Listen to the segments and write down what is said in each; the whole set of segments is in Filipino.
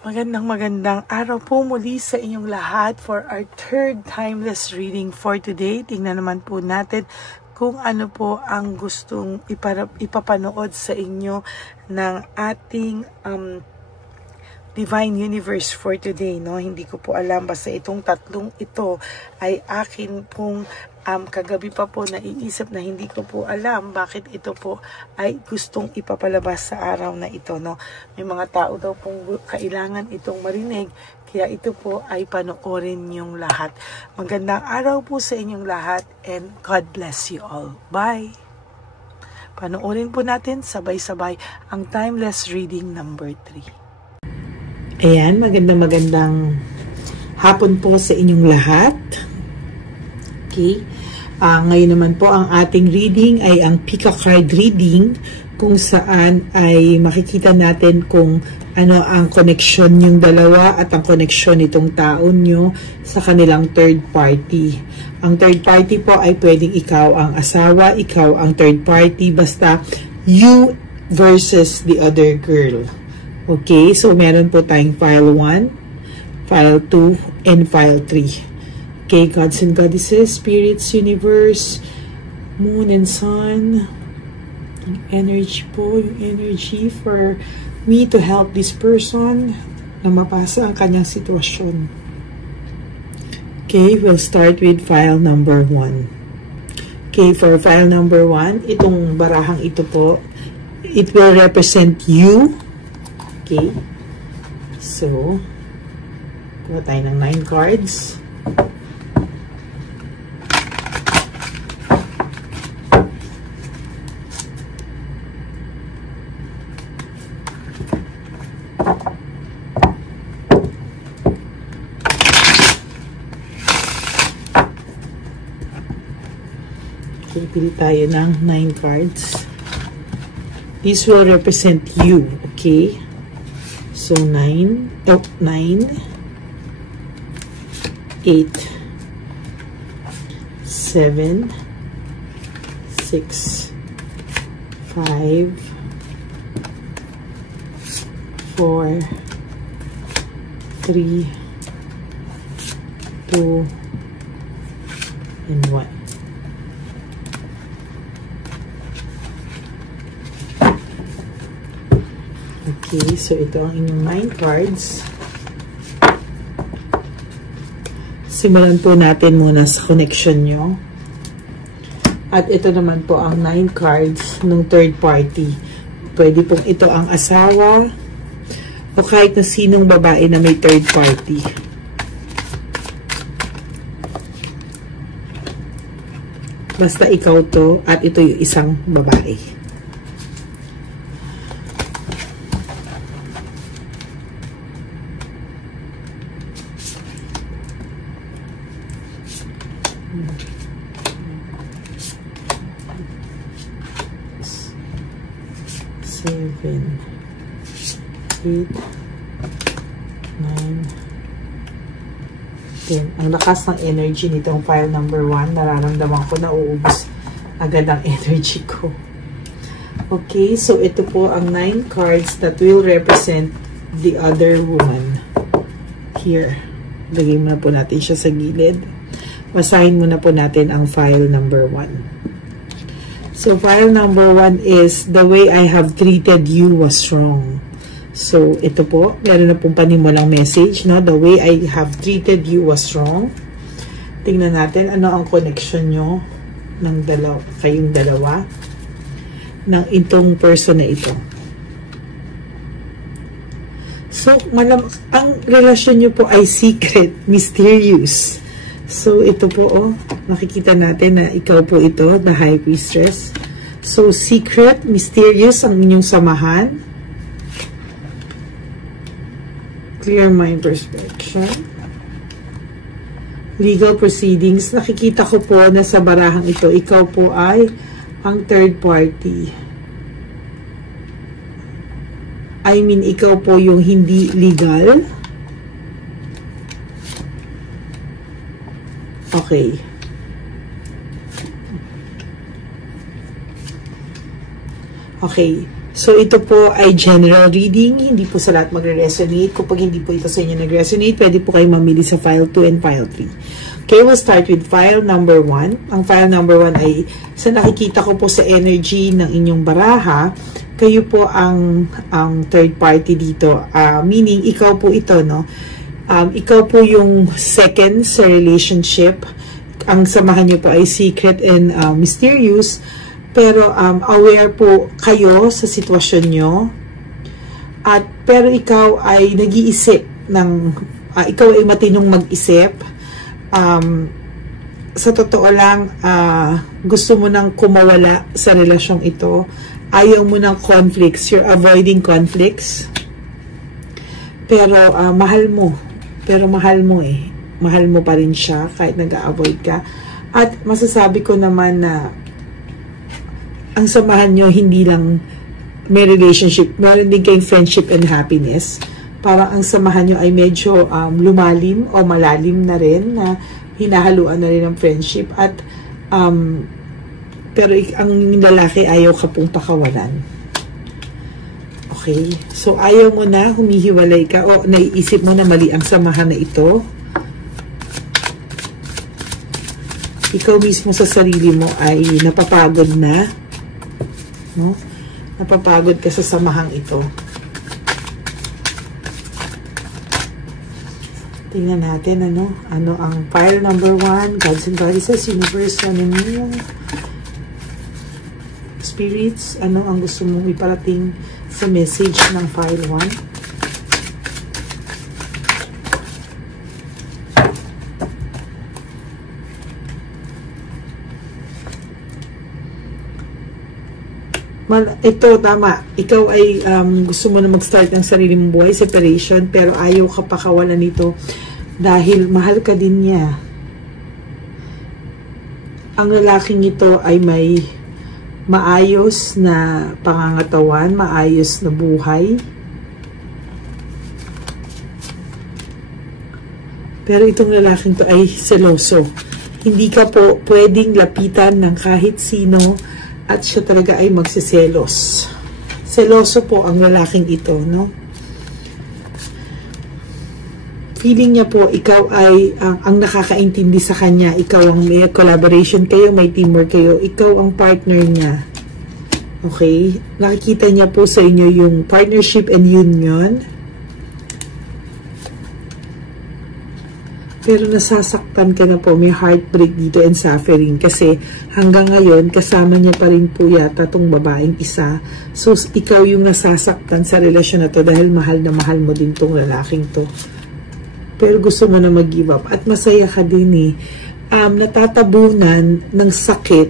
Magandang araw po muli sa inyong lahat for our third timeless reading for today. Tingnan naman po natin kung ano po ang gustong ipapanood sa inyo ng ating Divine Universe for today, no? Hindi ko po alam, basta itong tatlong ito ay akin pong kagabi pa po naiisip na hindi ko po alam bakit ito po ay gustong ipapalabas sa araw na ito, no? May mga tao daw pong kailangan itong marinig, kaya ito po ay panoorin yung lahat. Magandang araw po sa inyong lahat and God bless you all. Bye! Panoorin po natin sabay-sabay ang timeless reading number 3. Ayan, magandang hapon po sa inyong lahat. Okay. Ngayon naman po ang ating reading ay ang pick a card reading, kung saan ay makikita natin kung ano ang koneksyon yung dalawa at ang koneksyon nitong tao nyo sa kanilang third party. Ang third party po ay pwedeng ikaw ang asawa, ikaw ang third party, basta you versus the other girl. Okay, so meron po tayong file 1, file 2, and file 3. Okay, gods and goddesses, spirits, universe, moon and sun, yung energy po, yung energy for me to help this person na mapasa ang kanyang sitwasyon. Okay, we'll start with file number 1. Okay, for file number 1, itong barahang ito po, it will represent you. Okay, so, kuha tayo ng 9 cards. Okay, pili tayo ng 9 cards. This will represent you, okay? So, 9, 8, 7, 6, 5, 4, 3, 2, and 1. Okay, so ito ang inyong 9 cards. Simulan po natin muna sa connection nyo. At ito naman po ang 9 cards ng third party. Pwede pong ito ang asawa o kahit na sinong babae na may third party. Basta ikaw to at ito yung isang babae. Seven, 8, 9, 10. Ang lakas ng energy nitong file number 1. Nararamdaman ko na uubos agad ang energy ko. Okay, so ito po ang 9 cards that will represent the other woman. Here. Lagay muna po natin siya sa gilid. Basahin muna po natin ang file number 1. So, file number 1 is, the way I have treated you was wrong. So, ito po, meron na pong panimulang message, no? The way I have treated you was wrong. Tingnan natin, ano ang connection nyo ng kayong dalawa ng itong person na ito. So, ang relasyon nyo po ay secret, mysterious. So, ito po, makikita natin na ikaw po ito, the High Priestess. So, secret, mysterious ang inyong samahan. Clear mind perspection. Legal proceedings. Nakikita ko po na sa barahang ito, ikaw po ay ang third party. I mean, ikaw po yung hindi legal. Okay. Okay. So, ito po ay general reading. Hindi po sa lahat magre-resonate. Kapag hindi po ito sa inyo nag-resonate, pwede po kayo mamili sa file 2 and file 3. Okay, we'll start with file number 1. Ang file number 1 ay sa nakikita ko po sa energy ng inyong baraha, kayo po ang third party dito. Meaning, ikaw po ito, no? Ikaw po yung second sa relationship. Ang samahan nyo po ay secret and mysterious. Pero aware po kayo sa sitwasyon nyo. Pero ikaw ay nag-iisip ng, ikaw ay matinong mag-isip. Sa totoo lang, gusto mo nang kumawala sa relasyong ito. Ayaw mo ng conflicts. You're avoiding conflicts. Pero mahal mo. Pero mahal mo eh. Mahal mo pa rin siya kahit nag-a-avoid ka. At masasabi ko naman na ang samahan nyo hindi lang may relationship, meron din kayong friendship and happiness. Parang ang samahan nyo ay medyo lumalim o malalim na rin, na hinahaluan na rin ng friendship. At pero ang lalaki ayaw ka pong pakawalan. Okay, so ayaw mo na, humihiwalay ka o naiisip mo na mali ang samahan na ito. Ikaw mismo sa sarili mo ay napapagod na. No? Napapagod ka sa samahang ito. Tingnan natin ano ang file number 1, Gods and Goddesses, Universe, ano yung spirits, ano ang gusto mong iparating sa message ng file 1. Ito, tama. Ikaw ay gusto mo na mag-start ng sarili mong buhay, separation, pero ayaw ka pa kawalan nito dahil mahal ka din niya. Ang lalaking ito ay may maayos na pangangatawan, maayos na buhay. Pero itong lalaking to ay seloso. Hindi ka po pwedeng lapitan ng kahit sino. At siya talaga ay magsiselos. Seloso po ang lalaking ito, no? Feeling niya po, ikaw ay ang nakakaintindi sa kanya. Ikaw ang may collaboration kayo, may teamwork kayo. Ikaw ang partner niya. Okay? Nakikita niya po sa inyo yung partnership and union. Pero nasasaktan ka na po, may heartbreak dito and suffering kasi hanggang ngayon kasama niya pa rin po yata tong babaeng isa. So ikaw yung nasasaktan sa relasyon na to dahil mahal na mahal mo din tong lalaking to. Pero gusto mo na mag-give up at masaya ka din eh. Natatabunan ng sakit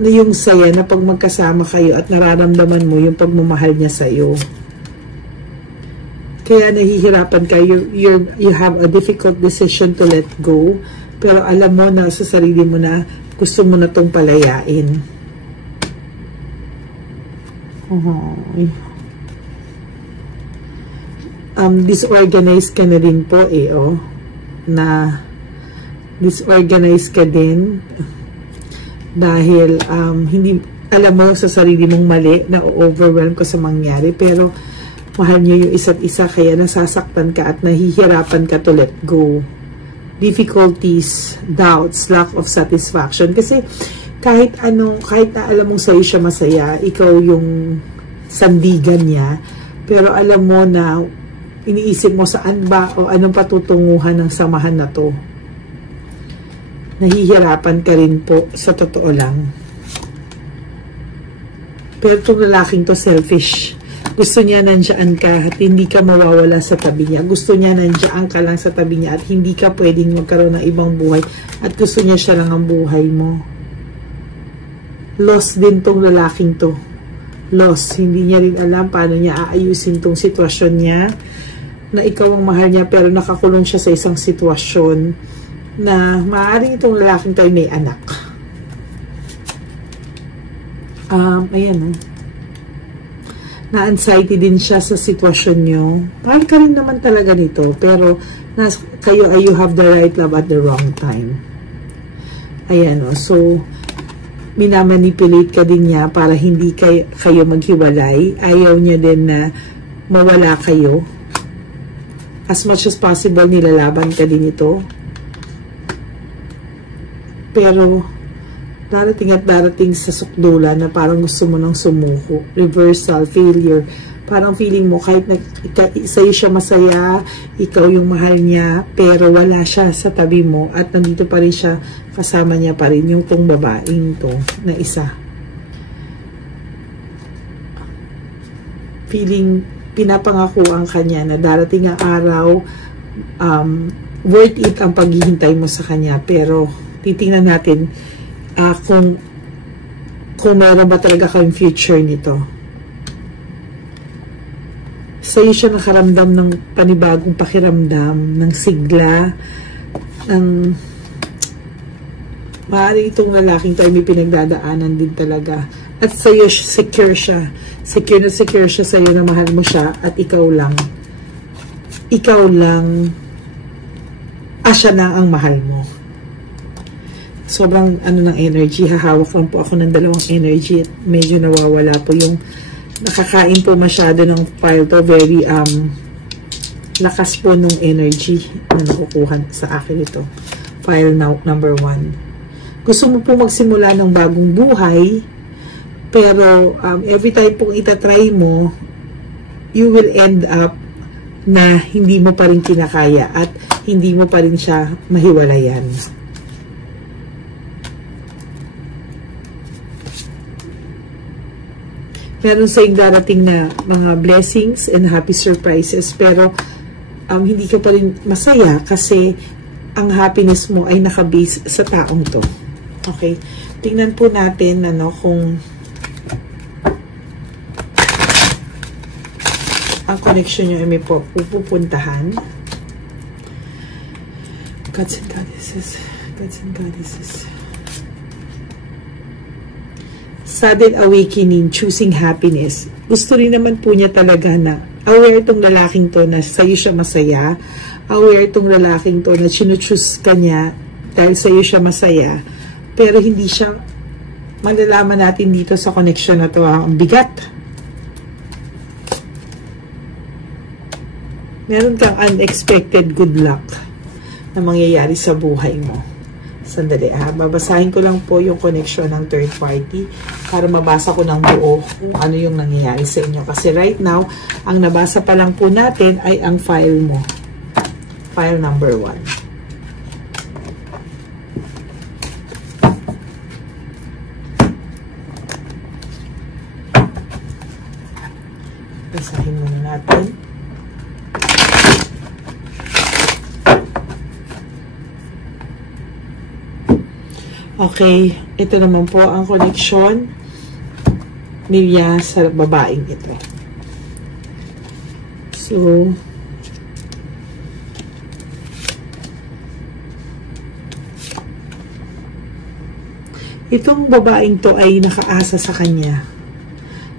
na yung saya na pag magkasama kayo at nararamdaman mo yung pagmamahal niya sa'yo. Kaya nahihirapan ka, you have a difficult decision to let go, pero alam mo na sa sarili mo na gusto mo na itong palayain. Disorganized ka na din po eh, na disorganized ka din dahil hindi alam mo sa sarili mong mali na overwhelm ka sa mangyari, pero mahal niyo yung isa't isa kaya nasasaktan ka at nahihirapan ka to let go. Difficulties, doubts, lack of satisfaction. Kasi kahit na alam mong sa'yo siya masaya, ikaw yung sandigan niya, pero alam mo na iniisip mo saan ba o anong patutunguhan ng samahan na to. Nahihirapan ka rin po sa totoo lang. Pero itong lalaking to selfish. Gusto niya nandiyan ka at hindi ka mawawala sa tabi niya. Gusto niya nandiyan ka lang sa tabi niya at hindi ka pwedeng magkaroon ng ibang buhay. At gusto niya siya lang ang buhay mo. Lost din tong lalaking to. Lost. Hindi niya rin alam paano niya aayusin tong sitwasyon niya. Na ikaw ang mahal niya pero nakakulong siya sa isang sitwasyon na maaaring itong lalaking to ay may anak. Ayan na-anxiety din siya sa sitwasyon nyo. Mahal ka rin naman talaga nito, pero kayo ay you have the right love at the wrong time. Ayan so minamanipulate ka din niya para hindi kayo maghiwalay. Ayaw niya din na mawala kayo. As much as possible, nilalaban ka din ito. Pero, darating at darating sa sukdulan na parang gusto mo nang sumuko. Reversal, failure. Parang feeling mo, kahit sa'yo siya masaya, ikaw yung mahal niya, pero wala siya sa tabi mo, at nandito pa rin siya, kasama niya pa rin yung tong babaeng to, na isa. Feeling, pinapangakuan ka niya na darating ang araw, worth it ang paghihintay mo sa kanya, pero titingnan natin kung meron ba talaga kang future nito. Sa'yo siya nakaramdam ng panibagong pakiramdam, ng sigla, ng maaaring itong lalaking to ay may pinagdadaanan din talaga. At sa'yo, secure siya. Secure na secure siya sa'yo na mahal mo siya at ikaw lang. Ikaw lang, siya na ang mahal mo. Sobrang ng energy, hahawak lang po ako ng dalawang energy at medyo nawawala po yung nakakain po masyado ng file to. Very lakas po nung energy na nakukuha sa akin ito. File number 1. Gusto mo po magsimula ng bagong buhay, pero every time pong itatry mo, you will end up na hindi mo pa rin kinakaya at hindi mo pa rin siya mahiwalayan. Meron sa darating na mga blessings and happy surprises, pero hindi ka pa rin masaya kasi ang happiness mo ay nakabase sa taong to. Okay? Tingnan po natin kung ang connection nyo ay may pupuntahan. Gods and Goddesses. Gods and Goddesses. Sudden awakening, choosing happiness. Gusto rin naman po niya talaga na aware itong lalaking to na sa'yo siya masaya. Aware itong lalaking to na sinuchoose ka niya dahil sa'yo siya masaya. Pero hindi siya, malalaman natin dito sa connection na to, ang bigat. Meron kang unexpected good luck na mangyayari sa buhay mo. Sandali, babasahin ko lang po yung connection ng third party para mabasa ko ng buo kung ano yung nangyayari sa inyo. Kasi right now, ang nabasa pa lang po natin ay ang file mo. File number 1. Basahin muna natin. Okay, ito naman po ang connection niya sa babaeng ito. So, itong babaeng to ay nakaasa sa kanya.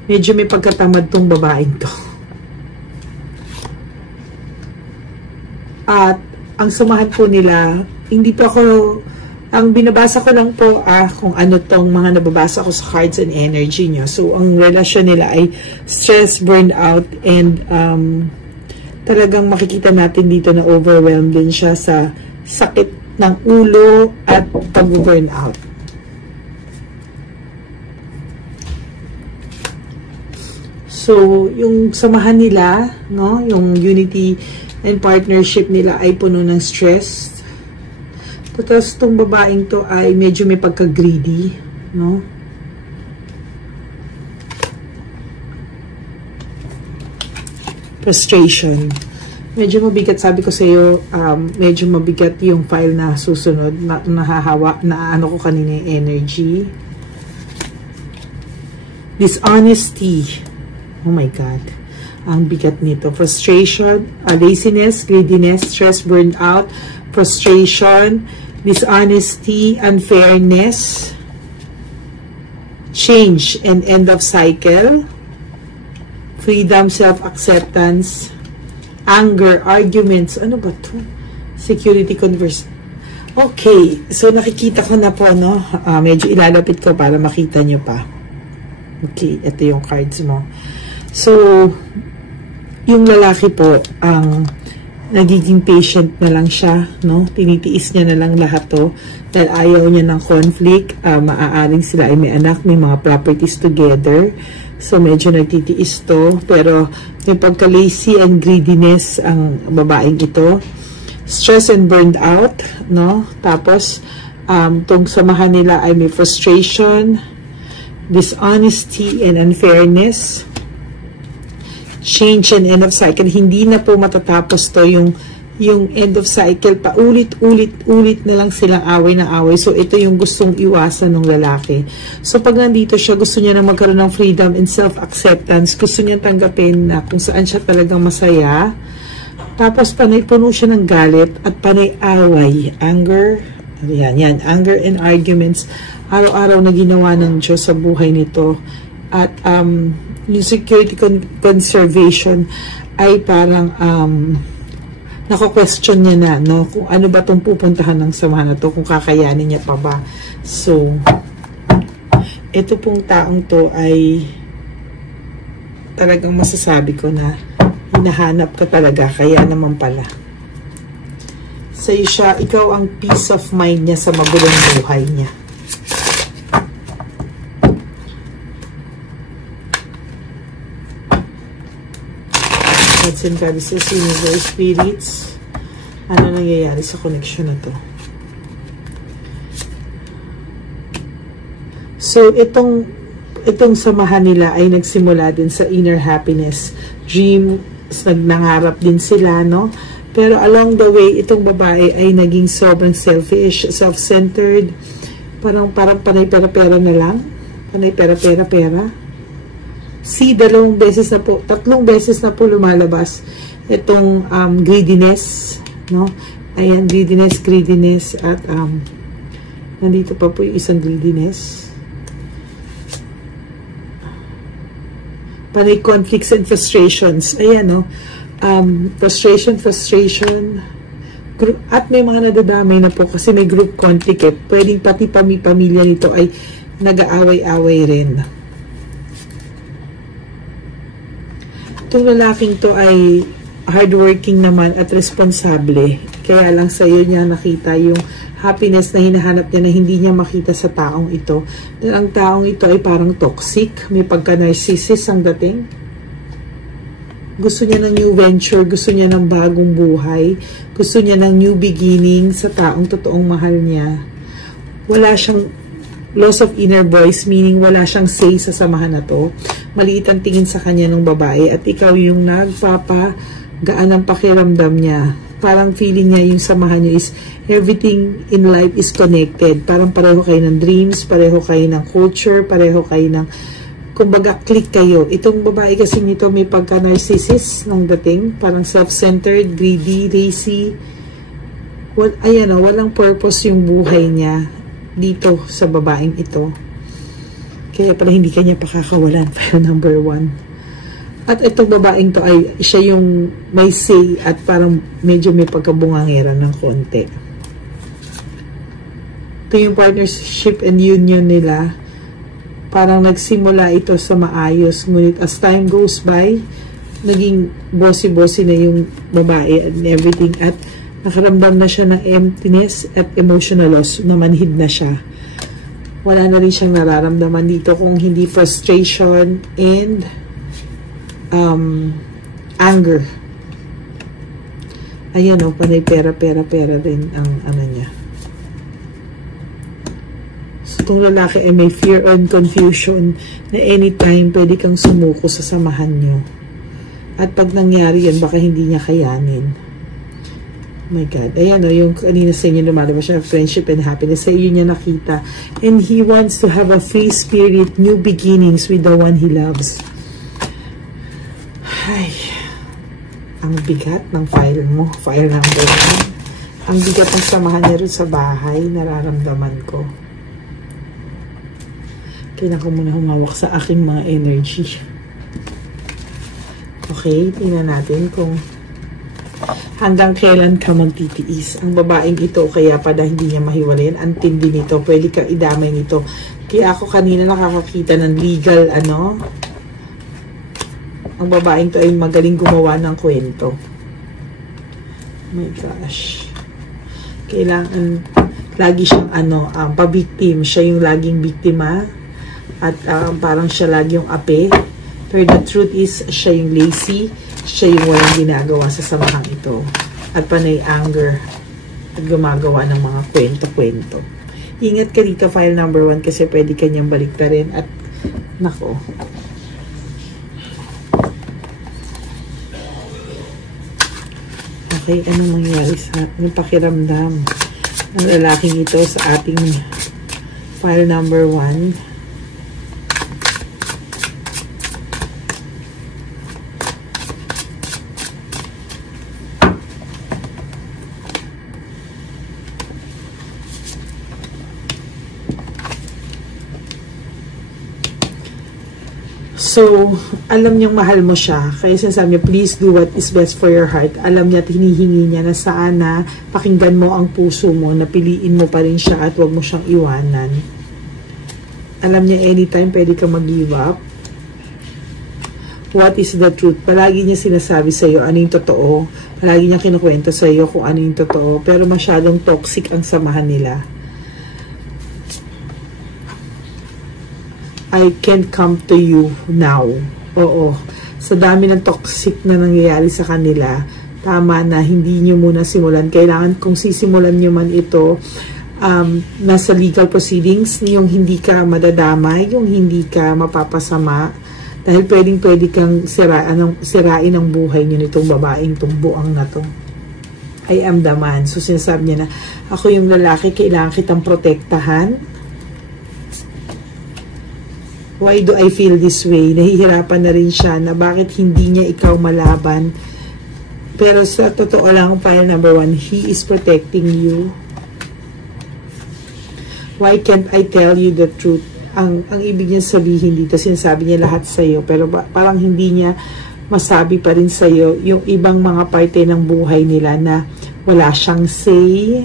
Medyo may pagkatamad tong babaeng to. At ang samahan po nila, hindi pa ako, ang binabasa ko lang po kung ano tong mga nababasa ko sa cards and energy nyo. So, ang relasyon nila ay stress, burnout, and talagang makikita natin dito na overwhelmed din siya sa sakit ng ulo at pag-burnout. So, yung samahan nila, no, yung unity and partnership nila ay puno ng stress. Tapos, itong babaeng to ay medyo may pagka-greedy, no? Frustration. Medyo mabigat, sabi ko sa iyo, medyo mabigat yung file na susunod, nahahawa, na ano ko kanina yung energy. Dishonesty. Oh my God. Ang bigat nito. Frustration, laziness, greediness, stress, burnout, frustration, dishonesty, unfairness, change and end of cycle, freedom, self-acceptance, anger, arguments, ano ba to? Security, converse. Okay, so nakikita ko na po, no? Medyo ilalapit ko para makita nyo pa. Okay, ito yung cards mo. So, yung lalaki po, ang nagiging patient na lang siya, no? Tinitiis niya na lang lahat to dahil ayaw niya ng conflict. Maaaring sila ay may anak, may mga properties together. So, medyo nagtitiis to. Pero, may pagka-lazy and greediness ang babaeng ito. Stress and burned out, no? Tapos, tong samahan nila ay may frustration, dishonesty and unfairness, change and end of cycle. Hindi na po matatapos to yung end of cycle. Paulit-ulit na lang silang away na away. So, ito yung gustong iwasan ng lalaki. So, pag nandito siya, gusto niya na magkaroon ng freedom and self-acceptance. Gusto niya tanggapin na kung saan siya talagang masaya. Tapos, panay puno siya ng galit at panay away. Anger, yan, anger and arguments. Araw-araw na ginawa ng Diyos sa buhay nito. At, yung security conservation ay parang, nako-question niya na, no? Kung ano ba itong pupuntahan ng samahan na to, kung kakayanin niya pa ba. So, ito pong taong to ay talagang masasabi ko na hinahanap ka talaga, kaya naman pala. Sa'yo siya, ikaw ang peace of mind niya sa magulong buhay niya. Gods and Goddesses, Universe, Spirits, ano nangyayari sa connection na to? So, itong samahan nila ay nagsimula din sa inner happiness, dreams, nangarap din sila, no? Pero along the way, itong babae ay naging sobrang selfish, self-centered, parang panay pera-pera na lang, panay pera-pera. Tatlong beses na po lumalabas itong greediness, no? Ayan, greediness, at nandito pa po yung isang greediness. Panay conflicts and frustrations. Ayan, no? Frustration, at may mga nadadamay na po kasi may group conflict, eh. Pwedeng pati pamilya nito ay nag-aaway-away rin. Itong lalaking to ay hardworking naman at responsable. Kaya lang sa iyo niya nakita yung happiness na hinahanap niya na hindi niya makita sa taong ito. Dahil ang taong ito ay parang toxic. May pagka-narcissist ang dating. Gusto niya ng new venture. Gusto niya ng bagong buhay. Gusto niya ng new beginning sa taong totoong mahal niya. Wala siyang loss of inner voice, meaning wala siyang say sa samahan na to. Maliit ang tingin sa kanya ng babae at ikaw yung nagpapagaan ng pakiramdam niya. Parang feeling niya yung samahan niyo is everything in life is connected. Parang pareho kayo ng dreams, pareho kayo ng culture, pareho kayo ng, kumbaga, click kayo. Itong babae kasi nito may pagka-narcissist ng dating. Parang self-centered, greedy, lazy. Ayan o, walang purpose yung buhay niya dito sa babaeng ito. Kaya pala hindi kanya pakakawalan. Pero number 1. At itong babaeng to ay siya yung may say at parang medyo may pagkabungangera ng konti. Ito yung partnership and union nila. Parang nagsimula ito sa maayos. Ngunit as time goes by, naging bossy-bossy na yung babae and everything. At nakaramdam na siya ng emptiness at emotional loss. Namanhid na siya. Wala na rin siyang nararamdaman dito kung hindi frustration and anger. Ayan o, panay pera rin ang ano niya. So, itong lalaki ay may fear and confusion na anytime pwede kang sumuko sa samahan niyo. At pag nangyari yan, baka hindi niya kayanin. My God. Ayan o, yung kanina sa inyo lumalabas siya, friendship and happiness. Sa iyo niya nakita. And he wants to have a free spirit, new beginnings with the one he loves. Ay, ang bigat ng file mo. File number 1. Ang bigat ng samahan niya rin sa bahay. Nararamdaman ko. Kailangan ko muna humawak sa aking mga energy. Okay, tingnan natin kung Hanggang kailan ka magtitiis? Ang babaeng ito, kaya pala hindi niya mahiwalayan. Ang tindi nito, pwede kang idamay nito. Kaya ako kanina nakakakita ng legal, ang babaeng to ay magaling gumawa ng kwento. Oh my gosh. Kailangan, lagi siyang, pabiktim. Siya yung laging biktima. At parang siya lagi yung ape. Pero the truth is, siya yung lazy. Siya yung walang ginagawa sa samahang ito. At panay anger. At gumagawa ng mga kwento-kwento. Ingat ka dito, file number 1, kasi pwede kanyang baliktarin. At, nako. Okay, anong mangyayari sa ating pakiramdam ng lalaking ito sa ating file number 1? So, alam niyang mahal mo siya. Kaya sinasabi niya, please do what is best for your heart. Alam niya at hinihingi niya na sana pakinggan mo ang puso mo, na piliin mo pa rin siya at huwag mo siyang iwanan. Alam niya anytime pwede ka mag-give up. What is the truth? Palagi niya sinasabi sa iyo ano yung totoo. Palagi niya kinukwento sa iyo kung ano yung totoo. Pero masyadong toxic ang samahan nila. I can't come to you now. Oo. Sa dami ng toxic na nangyayari sa kanila, tama na hindi nyo muna simulan. Kailangan kung sisimulan nyo man ito, nasa legal proceedings, yung hindi ka madadamay, yung hindi ka mapapasama, dahil pwede kang sirain ang buhay nyo nitong babaeng tumbuang na to. I am the man. So sinasabi niya na, ako yung lalaki, kailangan kitang protektahan. Why do I feel this way? Nahihirapan na rin siya na bakit hindi niya ikaw malaban. Pero sa totoo lang, file number 1, he is protecting you. Why can't I tell you the truth? Ang ibig niya sabihin dito, sinasabi niya lahat sa iyo, pero parang hindi niya masabi pa rin sa iyo yung ibang mga parte ng buhay nila na wala siyang say.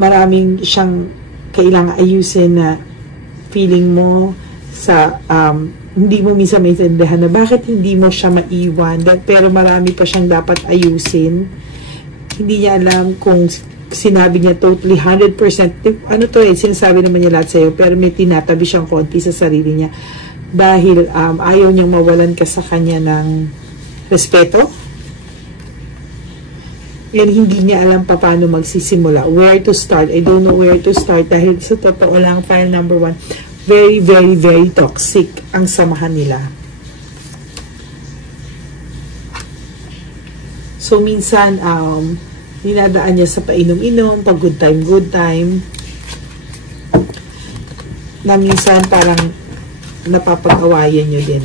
Maraming siyang kailangan ayusin na feeling mo sa hindi mo minsan maintindihan na bakit hindi mo siya maiwan, pero marami pa siyang dapat ayusin. Hindi niya alam kung sinabi niya totally 100%, sinasabi naman niya lahat sa'yo, pero may tinatabi siyang konti sa sarili niya dahil ayaw niyang mawalan ka sa kanya ng respeto. And hindi niya alam pa paano magsisimula, where to start. I don't know where to start dahil sa totoo lang, file number 1, very, very, very toxic ang samahan nila. So, minsan, dinadaan niya sa painom-inom, pag good time, na minsan parang napapag-awayan niyo din.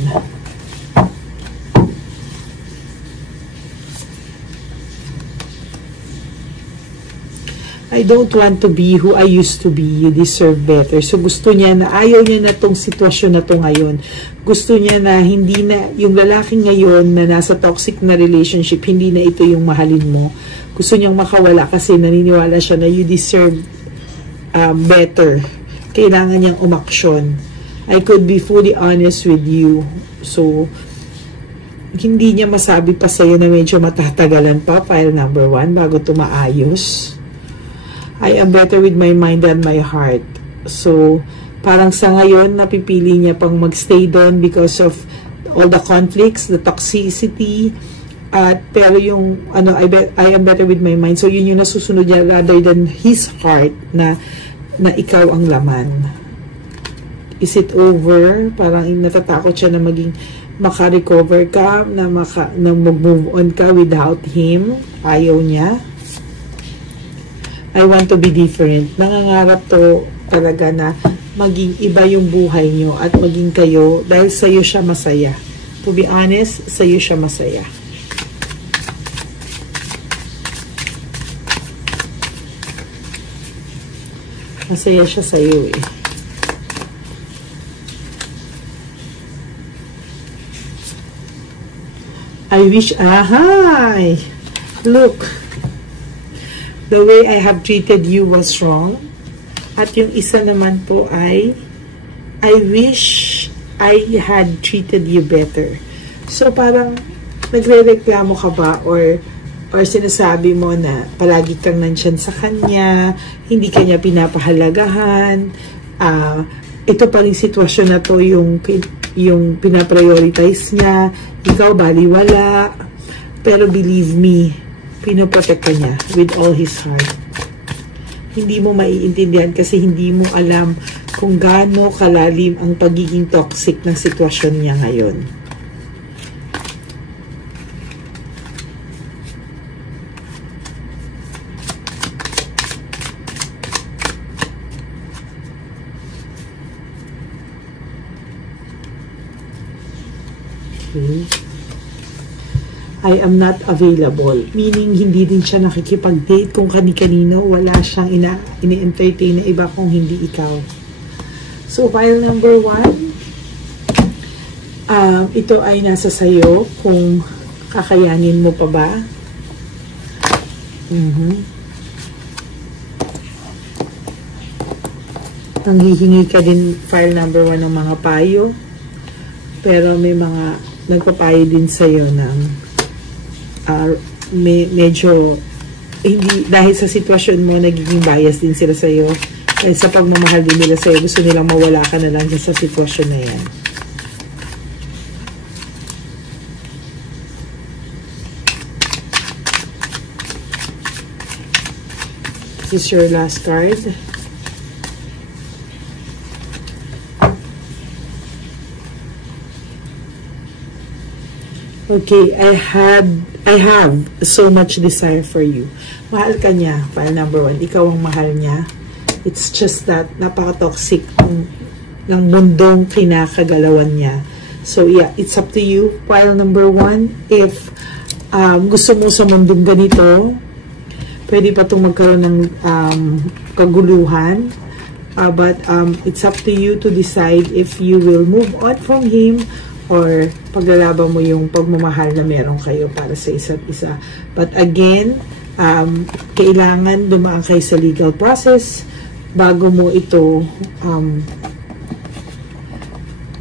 I don't want to be who I used to be. You deserve better. So, gusto niya na, ayaw niya na tong sitwasyon na to ngayon. Gusto niya na hindi na, yung lalaki ngayon na nasa toxic na relationship, hindi na ito yung mahalin mo. Gusto niyang makawala kasi naniniwala siya na you deserve better. Kailangan niyang umaksyon. I could be fully honest with you. So, hindi niya masabi pa sa'yo na medyo matatagalan pa, file number 1, bago tumaayos. I am better with my mind than my heart. So, parang sa ngayon, napipili niya pang magstay doon because of all the conflicts, the toxicity, pero yung, I am better with my mind. So, yun yung nasusunod niya rather than his heart na ikaw ang laman. Is it over? Parang natatakot siya na maging maka-recover ka, na mag-move on ka without him. Ayaw niya. I want to be different. Nangangarap to talaga na maging iba yung buhay nyo at maging kayo dahil sa'yo siya masaya. To be honest, sa'yo siya masaya. Masaya siya sa'yo eh. I wish, Look, the way I have treated you was wrong. At yung isa naman po ay, I wish I had treated you better. So parang nagre-reklamo ka ba or sinasabi mo na palagi kang nandyan sa kanya, hindi kanya pinapahalagahan, ito pa rin sitwasyon na to yung pinaprioritize niya, ikaw baliwala, pero believe me, pinoprotect ka niya with all his heart. Hindi mo maiintindihan kasi hindi mo alam kung gaano kalalim ang pagiging toxic ng sitwasyon niya ngayon. Okay. I am not available. Meaning, hindi din siya nakikipag-date kung kani-kanino. Wala siyang ini-entertain na iba kung hindi ikaw. So, file number 1. Ito ay nasa sayo kung kakayanin mo pa ba. Nanghihingi ka din, file number 1, ng mga payo. Pero may mga nagpapayo din sa'yo ng medyo hindi, dahil sa sitwasyon mo, nagiging bias din sila sa'yo. Dahil sa pagmamahal din nila sa'yo, gusto nilang mawala ka na lang sa sitwasyon na yan. This is your last card. Okay, I have so much desire for you. Mahal ka niya, file number 1. Ikaw ang mahal niya. It's just that napaka-toxic ng mundong kinakagalawan niya. So yeah, it's up to you. File number 1. If gusto mo sa mundong ganito, pwede pa itong magkaroon ng kaguluhan. But it's up to you to decide if you will move on from him or paglalaban mo yung pagmamahal na meron kayo para sa isa't isa. But again, kailangan dumaan kayo sa legal process bago mo ito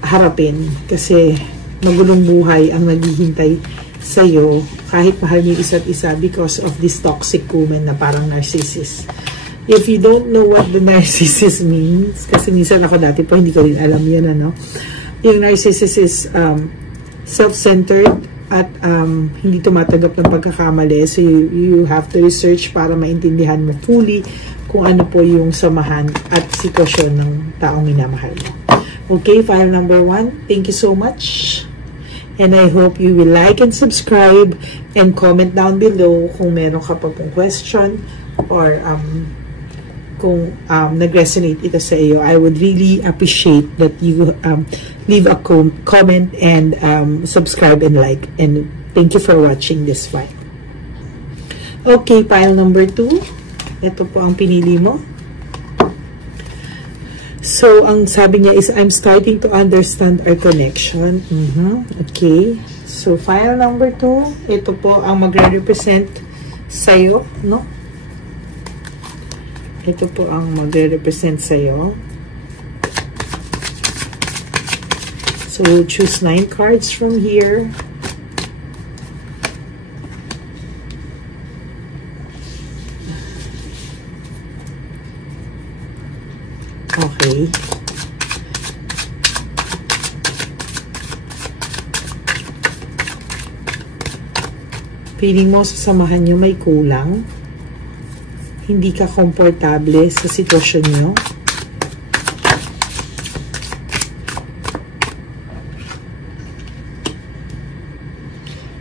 harapin. Kasi magulong buhay ang naghihintay sa'yo kahit mahal niyo isa't isa because of this toxic woman na parang narcissist. If you don't know what the narcissist means, kasi minsan ako dati pa hindi ko rin alam yun, ano? Yung narcissist is self-centered at hindi tumatanggap ng pagkakamali. So you have to research para maintindihan mo fully kung ano po yung samahan at sitwasyon ng taong minamahal mo. Okay, file number 1. Thank you so much. And I hope you will like and subscribe and comment down below kung meron ka pa pong question or kung nag-resonate ito sa iyo. I would really appreciate that you leave a comment and subscribe and like. And thank you for watching this file. Okay, file number 2. Ito po ang pinili mo. So, ang sabi niya is, I'm starting to understand our connection. Okay. So, file number 2. Ito po ang magre-represent sa'yo, no? Ito po ang magre-represent sa'yo. So, we'll choose 9 cards from here. Okay. Feeling mo sa samahan nyo may kulang. Hindi ka komportable sa sitwasyon nyo.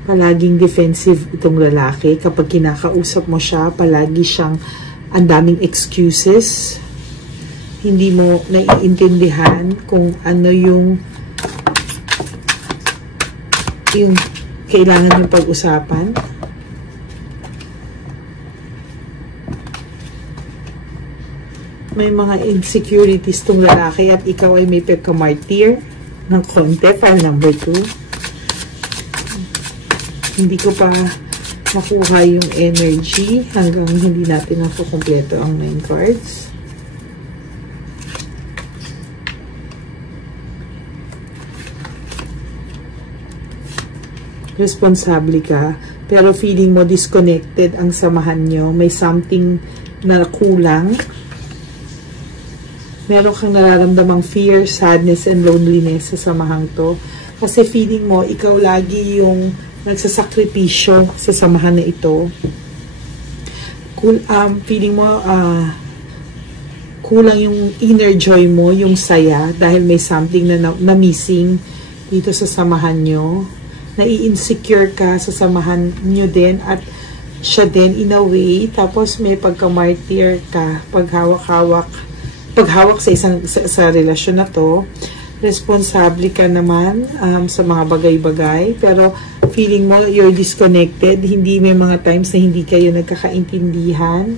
Palaging defensive itong lalaki. Kapag kinakausap mo siya, palagi siyang ang daming excuses. Hindi mo naiintindihan kung ano yung kailangan yung pag-usapan. May mga insecurities tong lalaki at ikaw ay may pagka-martyr ng konti. File number 2. Hindi ko pa makuha yung energy hanggang hindi natin nakukumpleto ang 9 cards. Responsable ka, pero feeling mo disconnected ang samahan nyo. May something na kulang. Meron kang nararamdamang fear, sadness, and loneliness sa samahang to. Kasi feeling mo, ikaw lagi yung nagsasakripisyo sa samahan na ito. Feeling mo, kulang yung inner joy mo, yung saya, dahil may something na missing dito sa samahan nyo. Nai-insecure ka sa samahan nyo din, at siya din in a way. Tapos may pagka-martyr ka, paghawak sa relasyon na to. Responsable ka naman sa mga bagay-bagay, pero feeling mo you're disconnected. May mga times na hindi kayo nagkakaintindihan.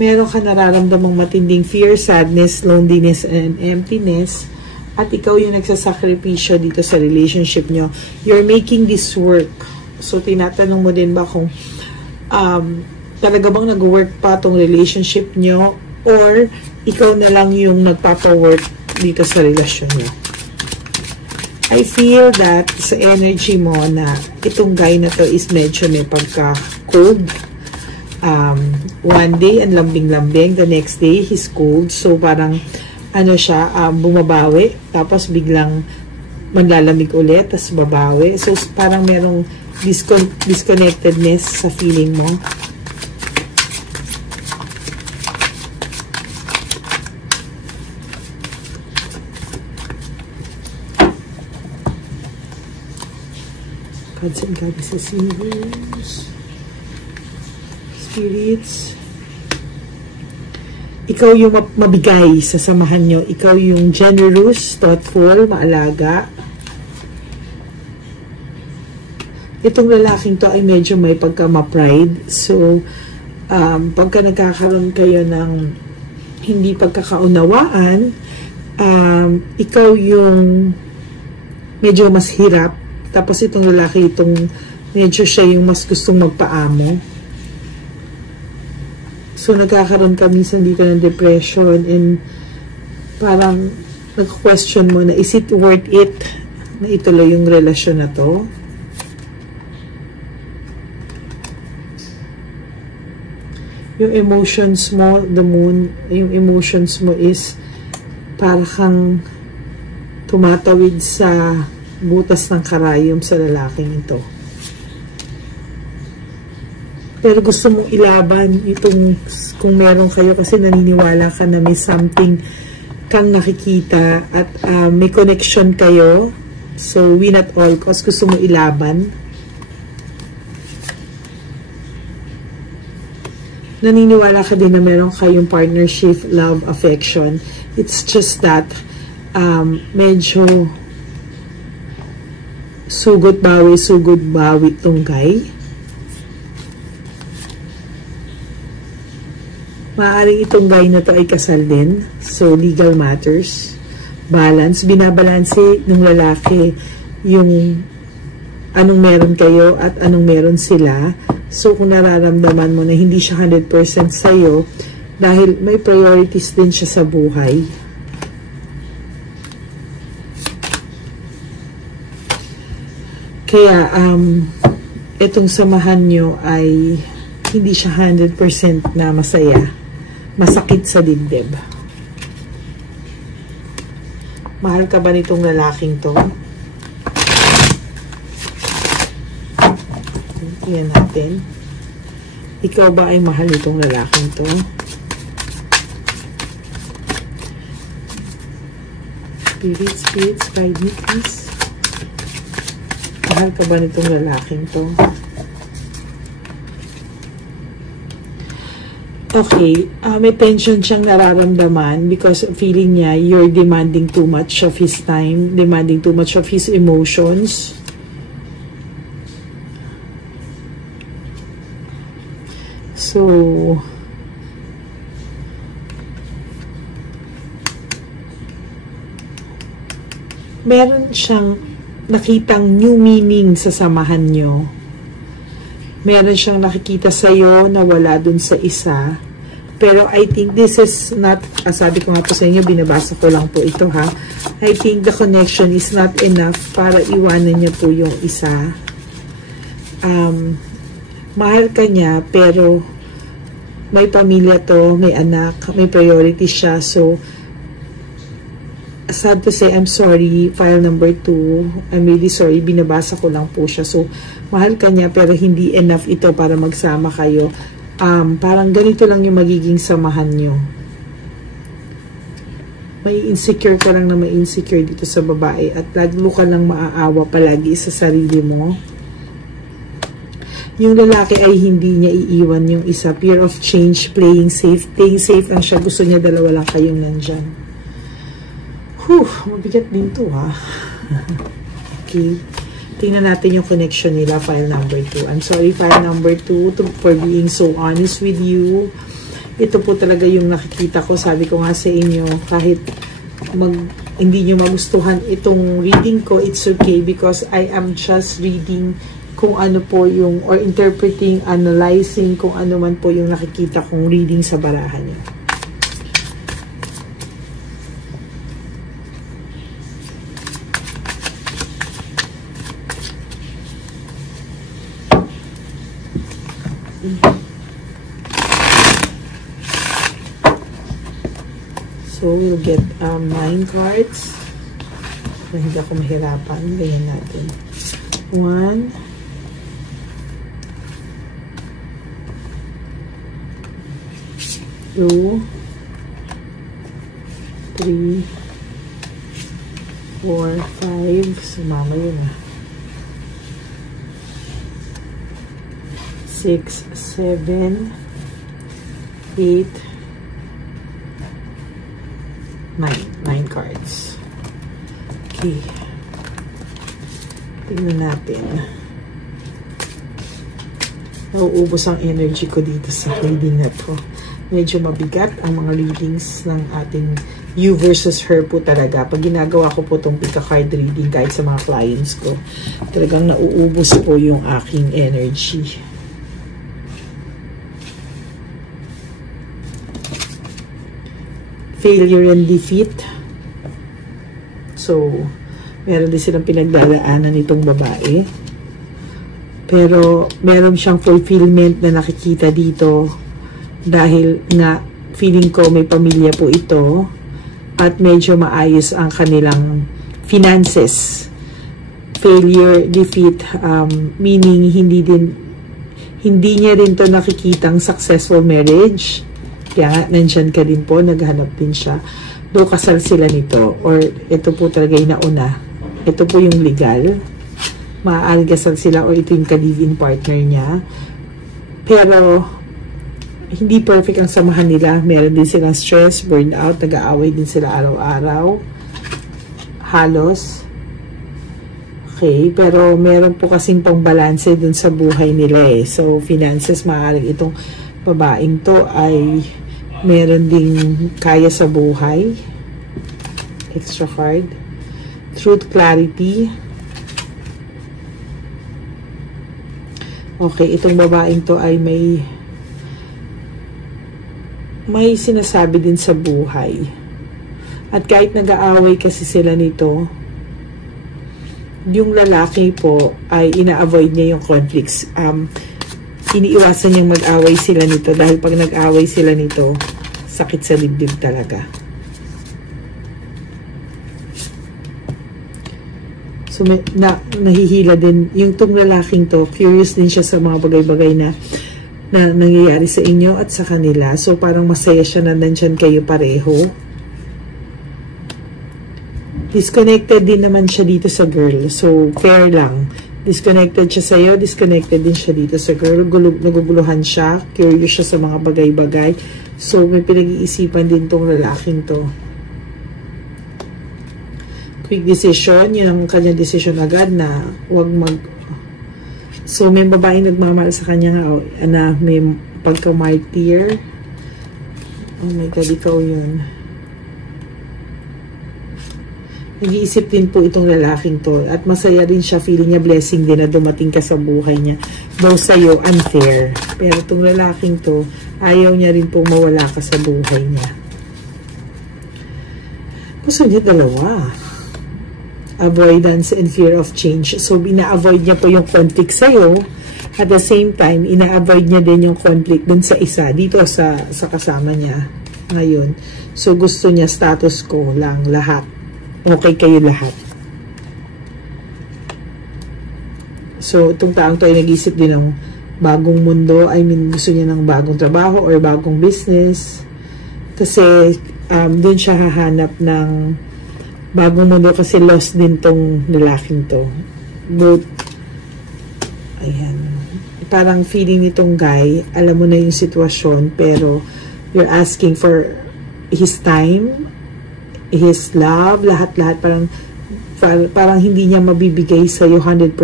Meron ka nararamdamang matinding fear, sadness, loneliness, and emptiness. At ikaw yung nagsasakripisyo dito sa relationship nyo. You're making this work. So, tinatanong mo din ba kung talaga bang nag-work pa tong relationship nyo, or ikaw na lang yung nagpapa-work dito sa relasyon nyo. I feel that sa energy mo na itong guy na to is medyo may pagka-cold. One day, ang lambing-lambing. The next day, he's cold. So, parang, bumabawi. Tapos, biglang manlalamig ulit. Tapos, babawi. So, parang merong disconnectedness sa feeling mo. Gods and Goddesses, Universe, Spirits. Ikaw yung mabigay sa samahan nyo. Ikaw yung generous, thoughtful, maalaga. Itong lalaking to ay medyo may pagka-ma-pride. So, pagka nagkakaroon kayo ng hindi pagkakaunawaan, ikaw yung medyo mas hirap. Tapos itong lalaki, medyo siya yung mas gustong magpaamo. So, nagkakaroon ka minsan dito ng depression, and parang nag-question mo na, is it worth it na ituloy yung relasyon na to? Yung emotions mo, the moon, yung emotions mo is para kang tumatawid sa butas ng karayom sa lalaking ito. Pero gusto mong ilaban itong, kung meron kayo, kasi naniniwala ka na may something kang nakikita at may connection kayo. So, win at all cost. Gusto mong ilaban. Naniniwala ka din na meron kayong partnership, love, affection. It's just that medyo sugod bawi tong guy. Maaaring itong guy na to ay kasal din. So, legal matters. Balance. Binabalanse ng lalaki yung anong meron kayo at anong meron sila. So, kung nararamdaman mo na hindi siya 100% sa'yo, dahil may priorities din siya sa buhay. Kaya, itong samahan nyo ay hindi siya 100% na masaya. Masakit sa dibdib. Mahal ka ba nitong lalaking to? Tingnan natin. Ikaw ba ay mahal nitong lalaking to? Spirits, guide me please. Mahal ka ba nitong lalaking to? Okay, may tension siyang nararamdaman because feeling niya you're demanding too much of his time, demanding too much of his emotions. So, meron siyang nakitang new meaning sa samahan nyo. meron siyang nakikita sa'yo na wala dun sa isa. Pero I think this is not, sabi ko nga po sa inyo, binabasa ko lang po ito ha. I think the connection is not enough para iwanan niya po yung isa. Mahal ka niya, pero may pamilya to, may anak, may priority siya. So, sad to say, I'm sorry, file number 2. I'm really sorry, binabasa ko lang po siya. So, mahal ka niya, pero hindi enough ito para magsama kayo. Parang ganito lang yung magiging samahan nyo. May insecure ka lang na may insecure dito sa babae at lalo ka lang maaawa palagi sa sarili mo. Yung lalaki ay hindi niya iiwan yung isa. Fear of change, playing safe. Playing safe ang siya. Gusto niya dalawa lang kayong nandyan. Mabigat din to ha. Okay. Tingnan natin yung connection nila, file number 2. I'm sorry, file number 2, for being so honest with you. Ito po talaga yung nakikita ko. Sabi ko nga sa inyo, kahit hindi nyo magustuhan itong reading ko, it's okay because I am just reading kung ano po yung, or interpreting, analyzing kung ano man po yung nakikita kong reading sa barahan nyo. So, we'll get 9 cards. Hindi ako mahirapan. Ganyan natin. 1, 2, 3, 4, 5. Sumama yun ah. 6, 7, 8, 9 cards. Okay. Tingnan natin. Nauubos ang energy ko dito sa reading na to. Medyo mabigat ang mga readings ng ating you versus her po talaga. Pag ginagawa ko po itong pick-a-card reading kahit sa mga clients ko, talagang nauubos po yung aking energy. Failure and defeat. So, meron din silang pinagdadaanan itong babae. Pero, meron siyang fulfillment na nakikita dito dahil nga, feeling ko may pamilya po ito at medyo maayos ang kanilang finances. Failure, defeat, meaning hindi niya rin to nakikitang successful marriage. Kaya nga, nandyan ka din po, naghanap din siya. Do kasal sila nito, or ito po talaga yung nauna. Ito po yung legal. Maaaring kasal sila, or ito yung ka-live-in partner niya. Pero, hindi perfect ang samahan nila. Meron din silang stress, burnout, nag-aaway din sila araw-araw. Halos. Okay, pero meron po kasing pang-balanse dun sa buhay nila eh. So, finances, maaaring itong babaeng to ay meron ding kaya sa buhay. Extra card. Truth, clarity. Okay, itong babaeng to ay may sinasabi din sa buhay. At kahit nag-aaway kasi sila nito, yung lalaki po ay ina-avoid niya yung conflicts. Iniiwasan niyang mag-away sila nito dahil pag nag-away sila nito, sakit sa dibdib talaga. So, nahihila din. Yung tong lalaking to, curious din siya sa mga bagay-bagay na nangyayari sa inyo at sa kanila. So, parang masaya siya na nandyan kayo pareho. Disconnected din naman siya dito sa girl. So, fair lang. Disconnected siya sa'yo, disconnected din siya dito sa girl. Naguguluhan siya, curious siya sa mga bagay-bagay. So, may pinag-iisipan din tong lalaking to. Quick decision, yun ang kanyang decision agad na huwag So, may babaeng nagmamahal sa kanya nga, na may pagka-martyr. Oh my God, ikaw yun. Nag-iisip din po itong lalaking to. At masaya rin siya, feeling niya blessing din na dumating ka sa buhay niya. Though sa'yo, unfair. Pero itong lalaking to, ayaw niya rin pong mawala ka sa buhay niya. Gusto niya dalawa. Avoidance and fear of change. So, ina-avoid niya po yung conflict sa'yo. At the same time, ina-avoid niya din yung conflict dun sa isa. Dito sa kasama niya ngayon. So, gusto niya status quo lang, lahat. Okay kayo lahat. So, itong taong to ay nag-isip din ng bagong mundo. I mean, gusto niya ng bagong trabaho or bagong business. Kasi, doon siya hahanap ng bagong mundo kasi lost din tong lalaking to. But, ayan. Parang feeling nitong guy, alam mo na yung sitwasyon, pero you're asking for his time, his love, lahat-lahat. Parang hindi niya mabibigay sa'yo 100%.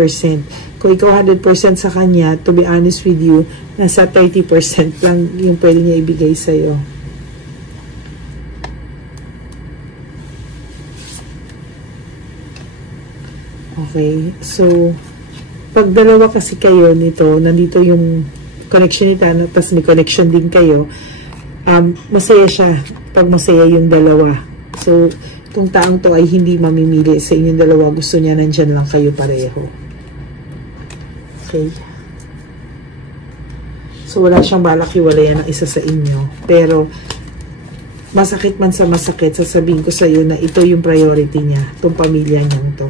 Kung ikaw 100% sa kanya, to be honest with you, nasa 30% lang yung pwede niya ibigay sa'yo. Okay, so pag dalawa kasi kayo nito, nandito yung connection ni Tano, tapos may connection din kayo, masaya siya pag masaya yung dalawa. So, itong taong to ay hindi mamimili sa inyong dalawa, gusto niya nandyan lang kayo pareho. Okay. So, wala siyang balak hiwalayan ng isa sa inyo. Pero, masakit man sa masakit, sasabihin ko sa iyo na ito yung priority niya, itong pamilya niyang to.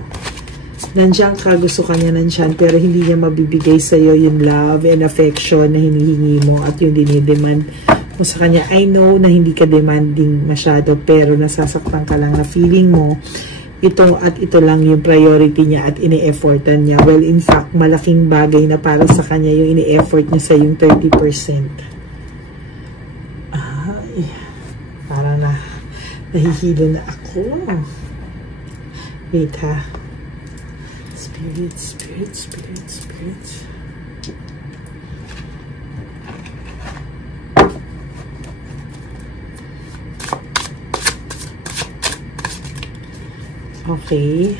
Nandiyan ka, gusto ka niya nandiyan, pero hindi niya mabibigay sa iyo yung love and affection na hinihingi mo at yung dinidemand mo sa kanya. I know na hindi ka demanding masyado, pero nasasaktan ka lang na feeling mo ito at ito lang yung priority niya at ini-effortan niya. Well, in fact, malaking bagay na para sa kanya yung ini-effort niya sa yung 30%. Ay, para na nahihilo na ako. Wait ha. Spirit, spirit, spirit, spirit. Okay.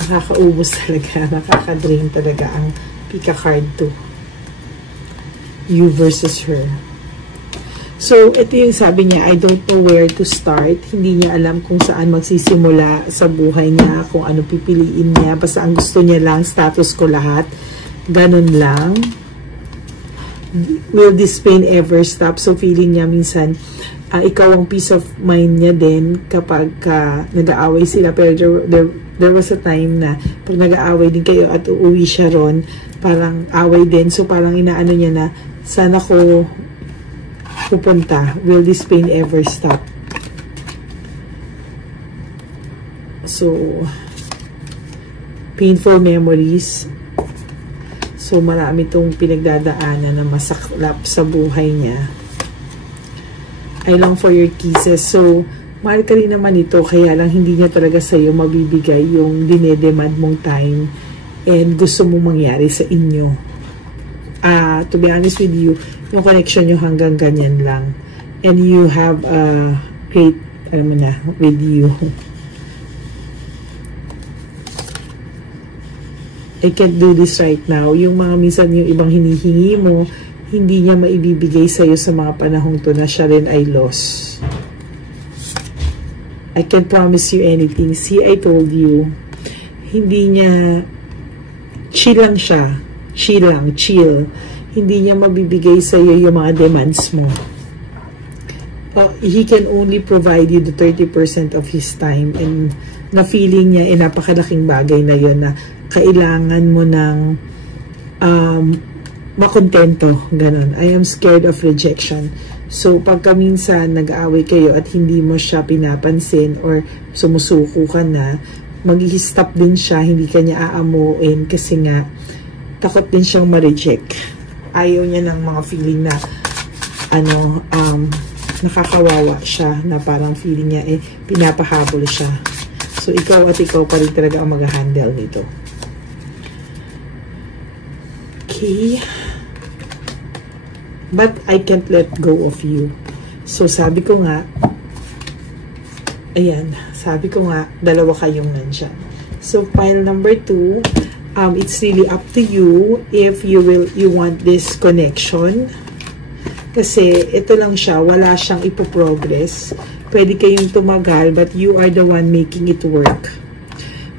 Nakakaubos talaga. Nakaka-drain talaga ang Pika card 2. You versus her. So, ito yung sabi niya, I don't know where to start. Hindi niya alam kung saan magsisimula sa buhay niya, kung ano pipiliin niya. Basta ang gusto niya lang, status ko lahat. Ganun lang. Will this pain ever stop? So, feeling niya minsan, ikaw ang peace of mind niya din kapag nag-aaway sila. Pero there was a time na pag nag-aaway din kayo at uuwi siya ron, parang away din. So, parang inaano niya na, sana ko pupunta. Will this pain ever stop? So, painful memories. So, marami itong pinagdadaanan na masaklap sa buhay niya. I long for your kisses. So, mahal ka rin naman ito, kaya lang hindi niya talaga sa'yo mabibigay yung dinedemand mong time and gusto mong mangyari sa inyo. To be honest with you, yung connection nyo hanggang ganyan lang. And you have a great, alam mo na, with you. I can't do this right now. Yung mga minsan yung ibang hinihingi mo, hindi niya maibibigay sa'yo sa mga panahong to na siya rin ay lost. I can't promise you anything. See, I told you, hindi niya, chill lang siya. Chill lang, chill. Hindi niya mabibigay sa'yo yung mga demands mo. He can only provide you the 30% of his time, and na feeling niya, napakalaking bagay na yun na kailangan mo ng makontento, ganun. I am scared of rejection. So, pagka minsan nag-aaway kayo at hindi mo siya pinapansin or sumusuko ka na, mag-i-stop din siya, hindi ka niya aamuin kasi nga, takot din siyang ma-reject. Ayaw niya ng mga feeling na, nakakawawa siya, na parang feeling niya, pinapahabol siya. So, ikaw at ikaw pa rin talaga ang mag-handle nito. Okay. But I can't let go of you. So, sabi ko nga, Ayan, sabi ko nga, dalawa kayong nandyan. So, file number 2, it's really up to you if you want this connection. Kasi, ito lang siya, wala siyang ipoprogress. Pwede kayong tumagal, but you are the one making it work.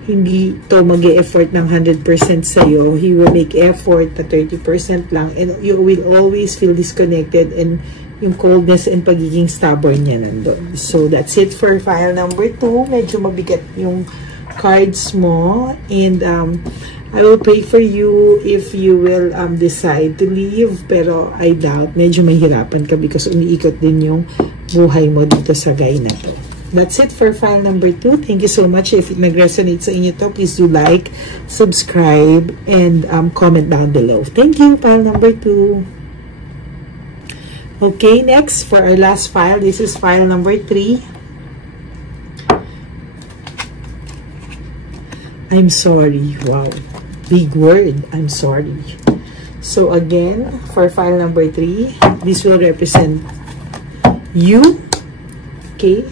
Hindi to mag-e-effort ng 100% sa'yo. He will make effort na 30% lang, and you will always feel disconnected, and yung coldness and pagiging stubborn niya nandun. So, that's it for file number 2. Medyo mabigat yung cards mo. And, I will pray for you if you will decide to leave. Pero, I doubt. Medyo mahirapan ka because umiikot din yung buhay mo dito sa guy na to. That's it for file number 2. Thank you so much. If it nag-resonate sa inyo to, please do like, subscribe, and comment down below. Thank you, file number 2. Okay, next for our last file, this is file number 3. I'm sorry. Wow. Big word. I'm sorry. So again, for file number 3, this will represent you. Okay.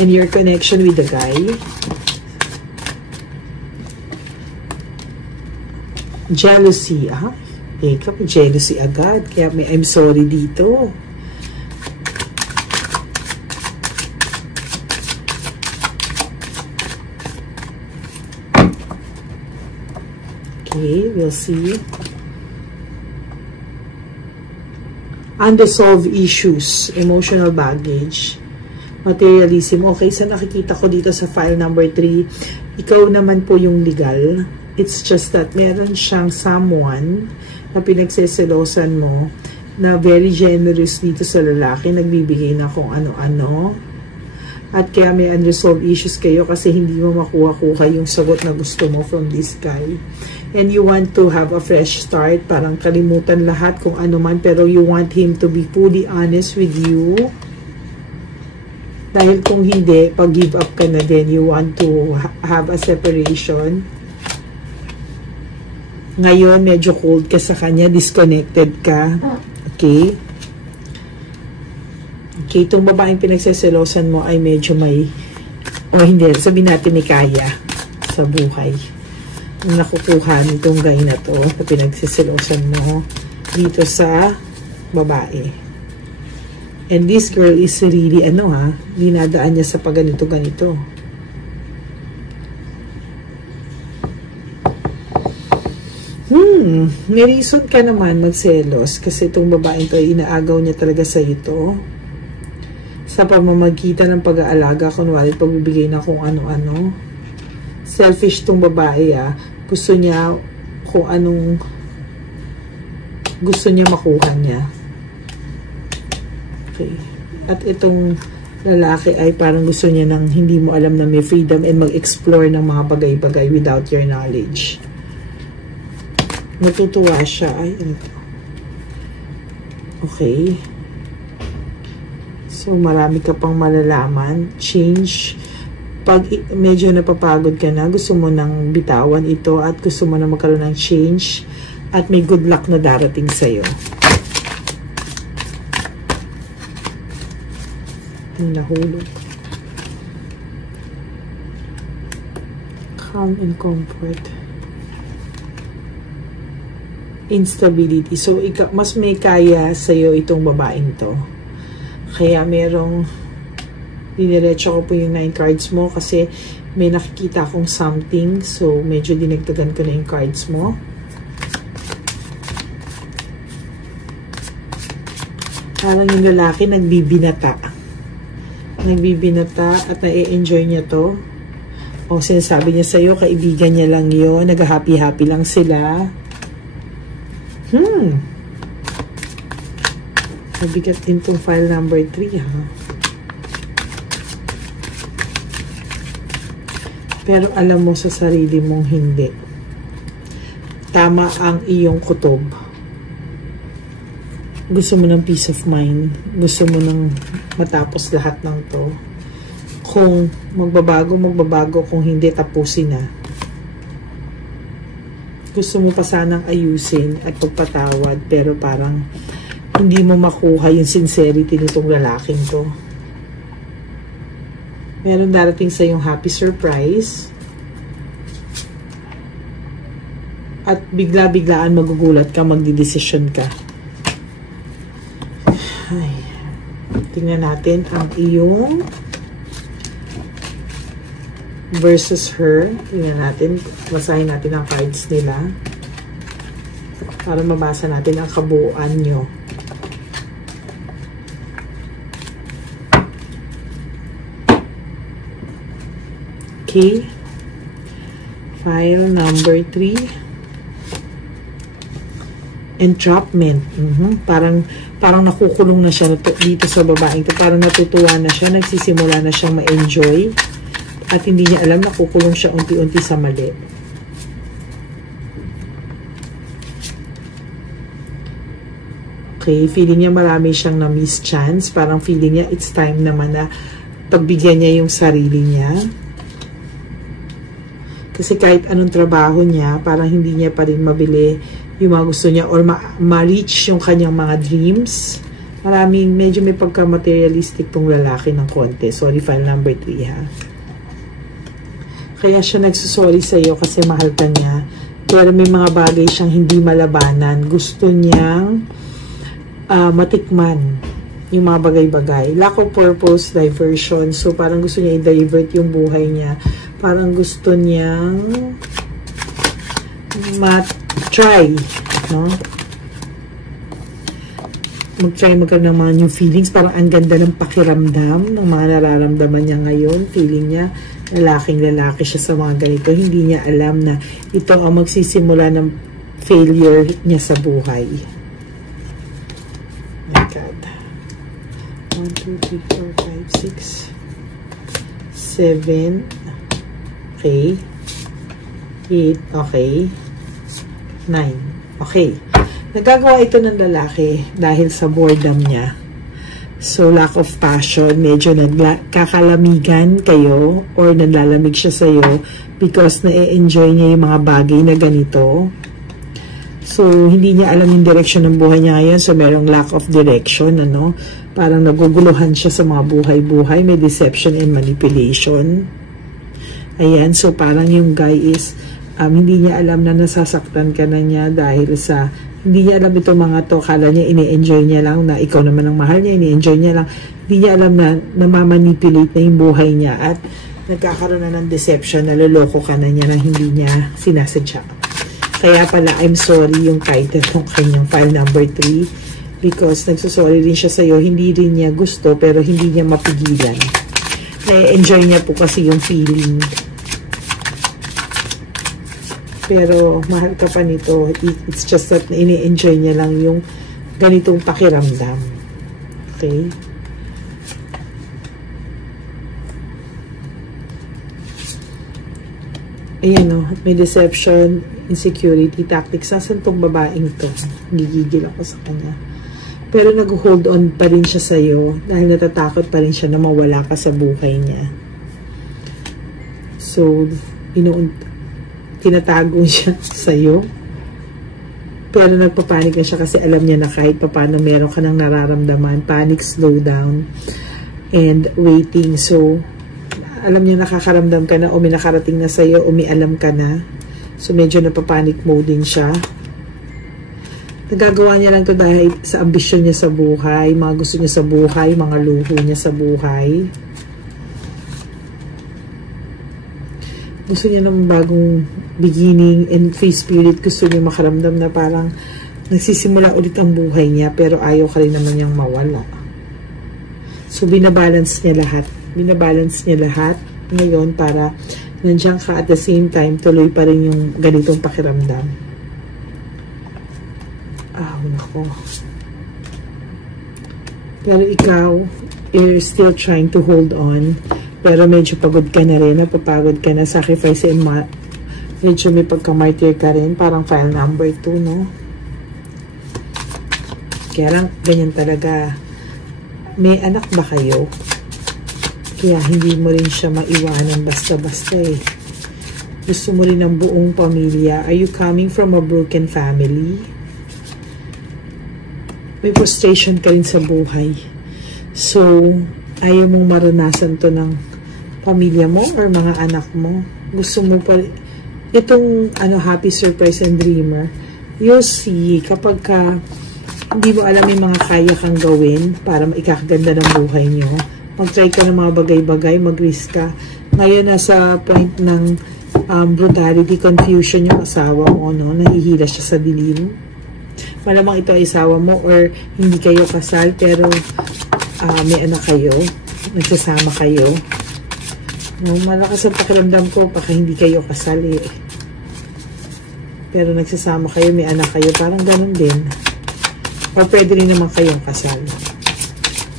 And your connection with the guy. Jealousy. Ikaw, jealousy agad. Kaya may I'm sorry dito. Okay, we'll see. Unresolved issues, emotional baggage, materialism. Okay, sa nakikita ko dito sa file number 3, ikaw naman po yung legal. It's just that meron siyang someone na pinagseselosan mo na very generous dito sa lalaki, nagbibigay na kung ano-ano. At kaya may unresolved issues kayo kasi hindi mo makuha-kuha yung sagot na gusto mo from this guy. And you want to have a fresh start, parang kalimutan lahat kung ano man, pero you want him to be fully honest with you. Dahil kung hindi, pag-give up ka na din, you want to have a separation. Ngayon, medyo cold ka sa kanya, disconnected ka. Okay? Okay, itong babaeng pinagseselosan mo ay medyo may, o hindi, sabihin natin may kaya sa buhay. Nakukuha nitong guy na to, na pinagseselosan mo dito sa babae. And this girl is really, dinadaan niya sa pagganito-ganito. May reason ka naman magselos kasi itong babaeng to, inaagaw niya talaga sa ito. Sa pamamagitan ng pag-aalaga, kunwari pagbibigay na kung ano-ano. Selfish tong babae, gusto niya kung anong gusto niya makuha niya. Okay. At itong lalaki ay parang gusto niya nang hindi mo alam na may freedom and mag-explore ng mga bagay-bagay without your knowledge. Natutuwa siya. Ay, ano to? Okay. So, marami ka pang malalaman. Change. Pag medyo napapagod ka na, gusto mo nang bitawan ito at gusto mo na magkaroon ng change at may good luck na darating sa'yo. Nahulog. Calm and comfort. Instability. So, mas may kaya sa'yo itong babaeng to. Kaya merong diniretso ko po yung 9 cards mo kasi may nakikita akong something. So, medyo dinagdagan ko na yung cards mo. Parang yung lalaki nagbibinata. Nagbibinata at na-enjoy niya to. O sinasabi niya sa'yo, kaibigan niya lang yun. Nag-happy-happy lang sila. Mabigat din tong file number 3, Pero alam mo sa sarili mong hindi. Tama ang iyong kutob. Gusto mo ng peace of mind. Gusto mo ng matapos lahat ng to. Kung magbabago. Kung hindi, tapusin na. Gusto mo pa sanang ayusin at pagpatawad, pero parang hindi mo makuha yung sincerity nitong lalaking to. Meron darating sa yung happy surprise. At bigla-biglaan magugulat ka, magdidesisyon ka. Ay, tingnan natin ang iyong versus her. Tingnan natin, basahin natin ang cards nila para mabasa natin ang kabuuan nyo. Okay. File number 3. Entrapment. Parang nakukulong na siya dito sa babaeng ito. Parang natutuwa na siya, nagsisimula na siyang ma-enjoy at hindi niya alam, nakukulong siya unti-unti sa mali. Okay, feeling niya marami siyang na-miss chance. Parang feeling niya it's time naman na pagbigyan niya yung sarili niya. Kasi kahit anong trabaho niya, parang hindi niya pa rin mabili yung mga gusto niya or ma-reach yung kanyang mga dreams. Medyo may pagka-materialistic tong lalaki ng konti. Sorry, file number 3 ha. Kaya siya nagsusorry sa'yo kasi mahal ka niya. Pero may mga bagay siyang hindi malabanan. Gusto niyang matikman yung mga bagay-bagay. Lack of purpose, diversion. So parang gusto niya i-divert yung buhay niya. Parang gusto niyang try, no? Mag-try magkaroon ng mga new feelings. Parang ang ganda ng pakiramdam ng mga nararamdaman niya ngayon. Feeling niya, lalaking-lalaki siya sa mga ganito. Hindi niya alam na ito ang magsisimula ng failure niya sa buhay. My God. 1, 2, 3, 4, 5, 6, 7. Okay. 8. Okay. 9. Okay. Nagagawa ito ng lalaki dahil sa boredom niya. So, lack of passion. Medyo nagkakalamigan kayo or nalalamig siya sa'yo because na-enjoy niya yung mga bagay na ganito. So, hindi niya alam yung direction ng buhay niya ngayon. So, merong lack of direction, ano? Parang naguguluhan siya sa mga buhay-buhay. May deception and manipulation. Ayan. So, parang yung guy is hindi niya alam na nasasaktan ka na niya dahil sa, hindi niya alam itong mga to, kala niya ini-enjoy niya lang na ikaw naman ang mahal niya, ini-enjoy niya lang, hindi niya alam na namamanipulate na yung buhay niya at nagkakaroon na ng deception, naloloko ka na niya na hindi niya sinasadya. Kaya pala, I'm sorry yung title ng kanyang file number 3 because nagsusorry rin siya sa'yo, hindi rin niya gusto pero hindi niya mapigilan. Na-enjoy niya po kasi yung feeling. Pero mahal ka pa nito. It's just that ini-enjoy niya lang yung ganitong pakiramdam. Okay? Ayan o. May deception, insecurity, tactics. Nasaan tong babaeng to? Gigigil ako sa kanya. Pero nag-hold on pa rin siya sa'yo dahil natatakot pa rin siya na mawala ka sa buhay niya. So, tinatago siya sa'yo. Pero nagpapanik na siya kasi alam niya na kahit paano meron ka ng nararamdaman. Panic, slow down, and waiting. So, alam niya nakakaramdam ka na o may nakarating na sa'yo o may alam ka na. So, medyo napapanic mode din siya. Nagagawa niya lang to dahil sa ambisyon niya sa buhay, mga gusto niya sa buhay, mga luho niya sa buhay. Gusto niya ng bagong beginning and free spirit. Gusto niya makaramdam na parang nagsisimula ulit ang buhay niya pero ayaw ka rin naman niyang mawala. So, binabalance niya lahat. Binabalance niya lahat ngayon para nandiyan ka at the same time tuloy pa rin yung ganitong pakiramdam. Nako. Pero ikaw, you're still trying to hold on. Pero medyo pagod ka na rin. Napapagod ka na. Sacrifice and medyo may pagka-martyr ka rin. Parang file number 2, no? Kaya lang, ganyan talaga. May anak ba kayo? Kaya hindi mo rin siya maiwanan basta-basta eh. Gusto mo rin ng buong pamilya. Are you coming from a broken family? May frustration ka rin sa buhay. So, ayaw mong maranasan to ng pamilya mo or mga anak mo. Gusto mo pa itong happy surprise and dreamer. You'll see kapag hindi mo alam yung mga kaya kang gawin para maikakaganda ng buhay nyo. Mag-try ka ng mga bagay-bagay, mag-risk ka. Ngayon nasa point ng brutality, confusion yung asawa mo, no? Nahihila siya sa dilim. Malamang ito ay asawa mo or hindi kayo kasal pero may anak kayo, nagsasama kayo. No, malakas ang pakiramdam ko baka hindi kayo kasal eh. Pero nagsasama kayo, may anak kayo, parang ganun din. O pwede rin naman kayong kasal.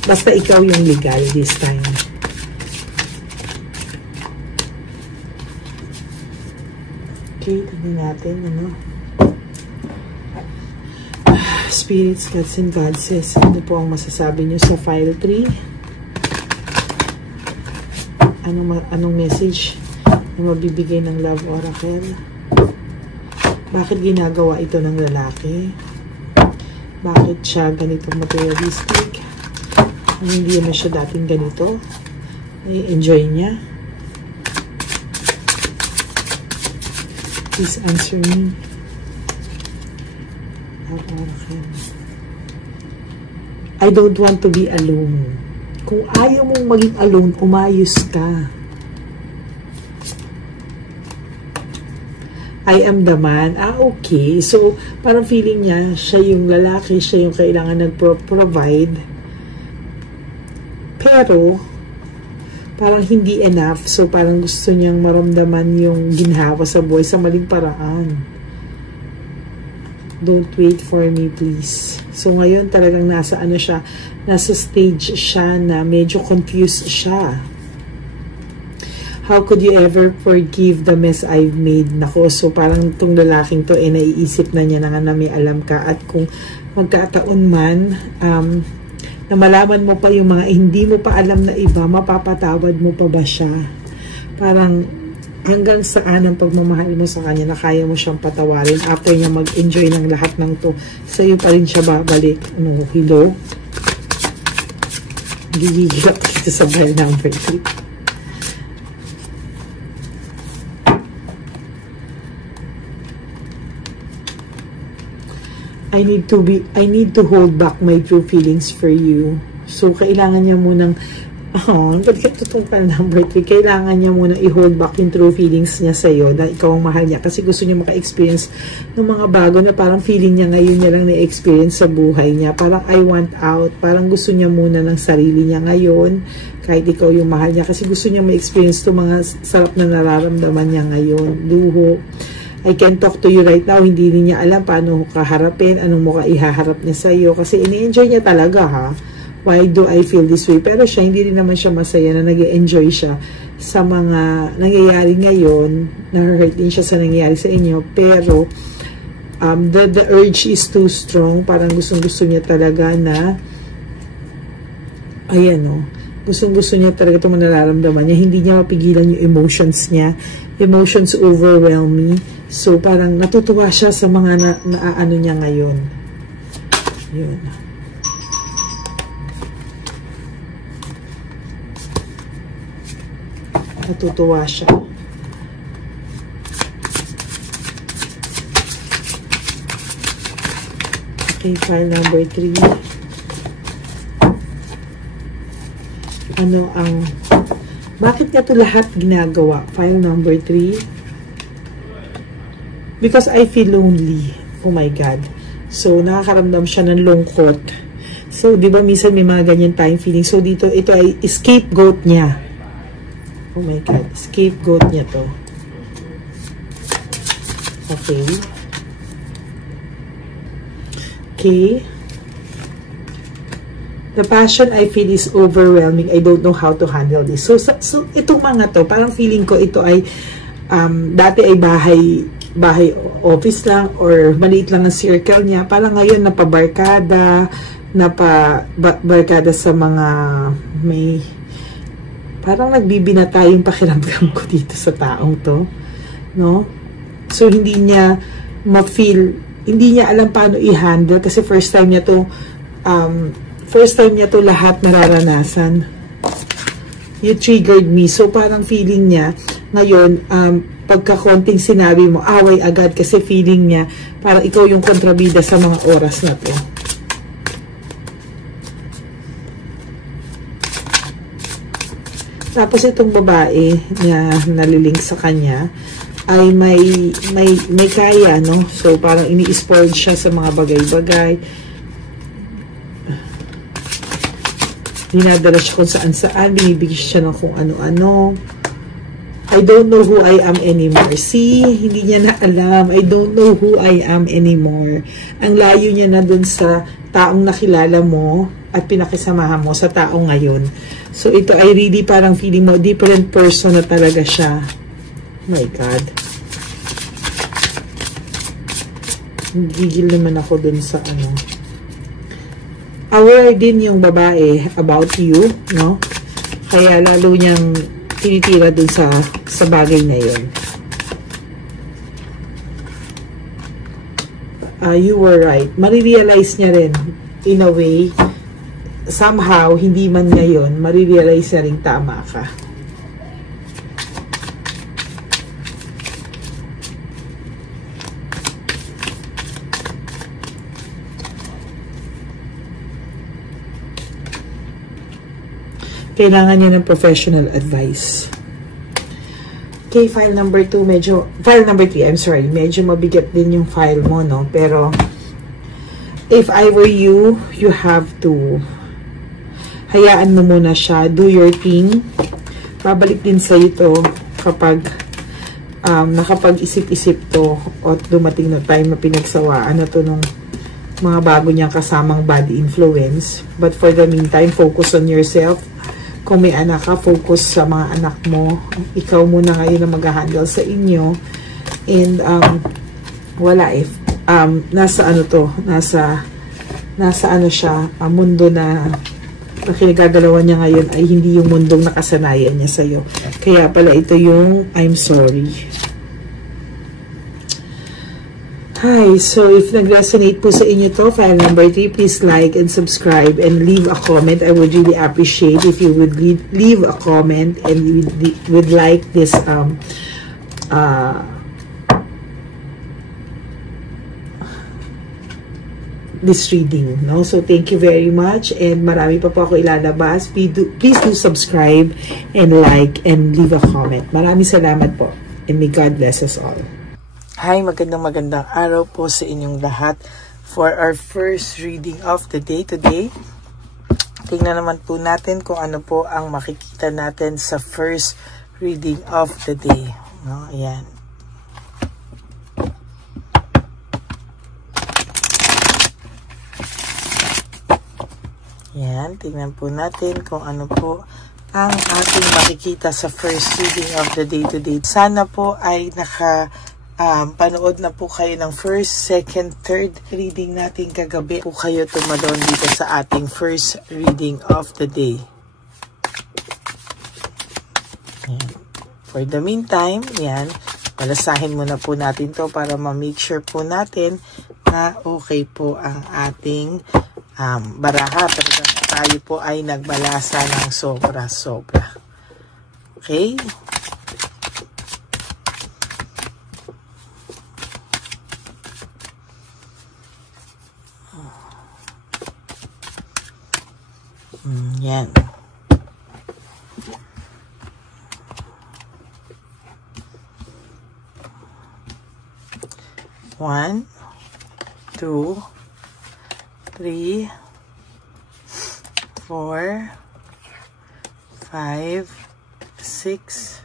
Basta ikaw yung legal this time. Okay, tignan natin, Spirits, gods, and goddesses. Ano po ang masasabi nyo sa file 3? Anong message na mabibigay ng Love Oracle? Bakit ginagawa ito ng lalaki? Bakit siya ganito materialistic? Hindi naman siya dating ganito. Enjoy niya. Please answer me. I don't want to be alone. Kung ayaw mong maging alone, umayos ka. I am the man. Okay. So, parang feeling niya, siya yung lalaki, siya yung kailangan nag-provide. Pero, parang hindi enough. So, parang gusto niyang maramdaman yung ginhawa sa buhay sa maling paraan. Don't wait for me, please. So, ngayon talagang nasa siya, nasa stage siya na medyo confused siya. How could you ever forgive the mess I've made? Nako, so parang itong lalaking to, naiisip na niya na nga na may alam ka. At kung magkataon man, na malaman mo pa yung mga hindi mo pa alam na iba, mapapatawad mo pa ba siya? Parang hanggang saan ang pagmamahal mo sa kanya na kaya mo siyang patawarin after niya mag-enjoy ng lahat ng to. Sa'yo pa rin siya babalik. Hello? Gigigilap dito sa file number 3. I need to hold back my true feelings for you. So, kailangan niya munang, number 3, kailangan niya munang i-hold back yung true feelings niya sa'yo na ikaw ang mahal niya. Kasi gusto niya maka-experience ng mga bago na parang feeling niya ngayon niya lang na-experience sa buhay niya. Parang I want out. Parang gusto niya muna ng sarili niya ngayon kahit ikaw yung mahal niya. Kasi gusto niya ma-experience itong mga sarap na nararamdaman niya ngayon. Luho. I can talk to you right now, hindi rin niya alam paano ka harapin, anong mukha ihaharap niya sa'yo. Kasi ini-enjoy niya talaga, ha? Why do I feel this way? Pero siya, hindi rin naman siya masaya na nag-enjoy siya sa mga nangyayari ngayon. Na-hurt din siya sa nangyayari sa inyo. Pero, the urge is too strong. Parang gustong-gusto niya talaga na, gustong-gusto niya talaga itong nararamdaman niya. Hindi niya mapigilan yung emotions niya. Emotions overwhelm me. So, parang natutuwa siya sa mga naaano niya ngayon. Yun. Natutuwa siya. Okay, file number 3. Bakit nga ito lahat ginagawa? File number 3. Because I feel lonely. Oh my God. So, nakakaramdam siya ng lungkot. So, di ba minsan may mga ganyan tayong feeling. So, dito, ito ay scapegoat niya. Oh my God. Scapegoat niya to. Okay. Okay. The passion I feel is overwhelming. I don't know how to handle this. So itong mga to, parang feeling ko ito ay, dati ay bahay office lang or maliit lang ang circle niya. Parang ngayon napabarkada sa mga may parang nagbibinata yung pakiramdam ko dito sa taong to, no? So hindi niya hindi niya alam paano i-handle kasi first time niya to lahat nararanasan. You triggered me. So, parang feeling niya, ngayon, pagka konting sinabi mo, away agad kasi feeling niya, parang ikaw yung kontrabida sa mga oras na to. Tapos itong babae na nalilink sa kanya ay may kaya, no? So, parang ini-spoiled siya sa mga bagay-bagay. Dinadala siya kung saan-saan, binibigyan siya ng kung ano-ano. I don't know who I am anymore. See, hindi niya na alam. I don't know who I am anymore. Ang layo niya na dun sa taong nakilala mo at pinakisamahan mo sa taong ngayon. So, ito ay really parang feeling mo, different person na talaga siya. Oh my God. Gigil naman ako dun sa ano. Aware din yung babae about you, no? Kaya lalo niyang tinitira dun sa bagay na yun. You were right. Marirealize niya rin, in a way, somehow, hindi man ngayon, marirealize niya rin tama ka. Kailangan niya ng professional advice. Okay, file number 2, file number 3, I'm sorry, medyo mabigat din yung file mo, no? Pero, if I were you, you have to, hayaan mo muna siya, do your thing. Babalik din sa ito kapag nakapag-isip-isip to o dumating na time na pinagsawaan na to nung mga bago niyang kasamang bad influence. But for the meantime, focus on yourself. Kung may anak ka, focus sa mga anak mo. Ikaw muna ngayon na mag-handle sa inyo. And, wala eh. Nasa ano to, nasa ano siya, mundo na kinagagalawan niya ngayon ay hindi yung mundong nakasanayan niya sa'yo. Kaya pala ito yung I'm sorry. Hi, so if nag-resonate po sa inyo to, file number 3, please like and subscribe and leave a comment. I would really appreciate if you would leave a comment and you would like this this reading, no? So thank you very much, and marami pa po ako ilalabas. Please do subscribe and like and leave a comment. Maraming salamat po, and may God bless us all. Hi, magandang araw po sa inyong lahat. For our first reading of the day today, tingnan naman po natin kung ano po ang makikita natin sa first reading of the day. No? Ayan. Ayan, tingnan po natin kung ano po ang ating makikita sa first reading of the day today. Sana po ay panood na po kayo ng first, second, third reading natin kagabi. Po kayo tumalon dito sa ating first reading of the day. Ayan. For the meantime, yan, balasahin muna po natin to para ma-make sure po natin na okay po ang ating baraha. Pero tayo po ay nagbalasa ng sobra-sobra. Okay? Yan. One, 2, 3, 4, 5, 6,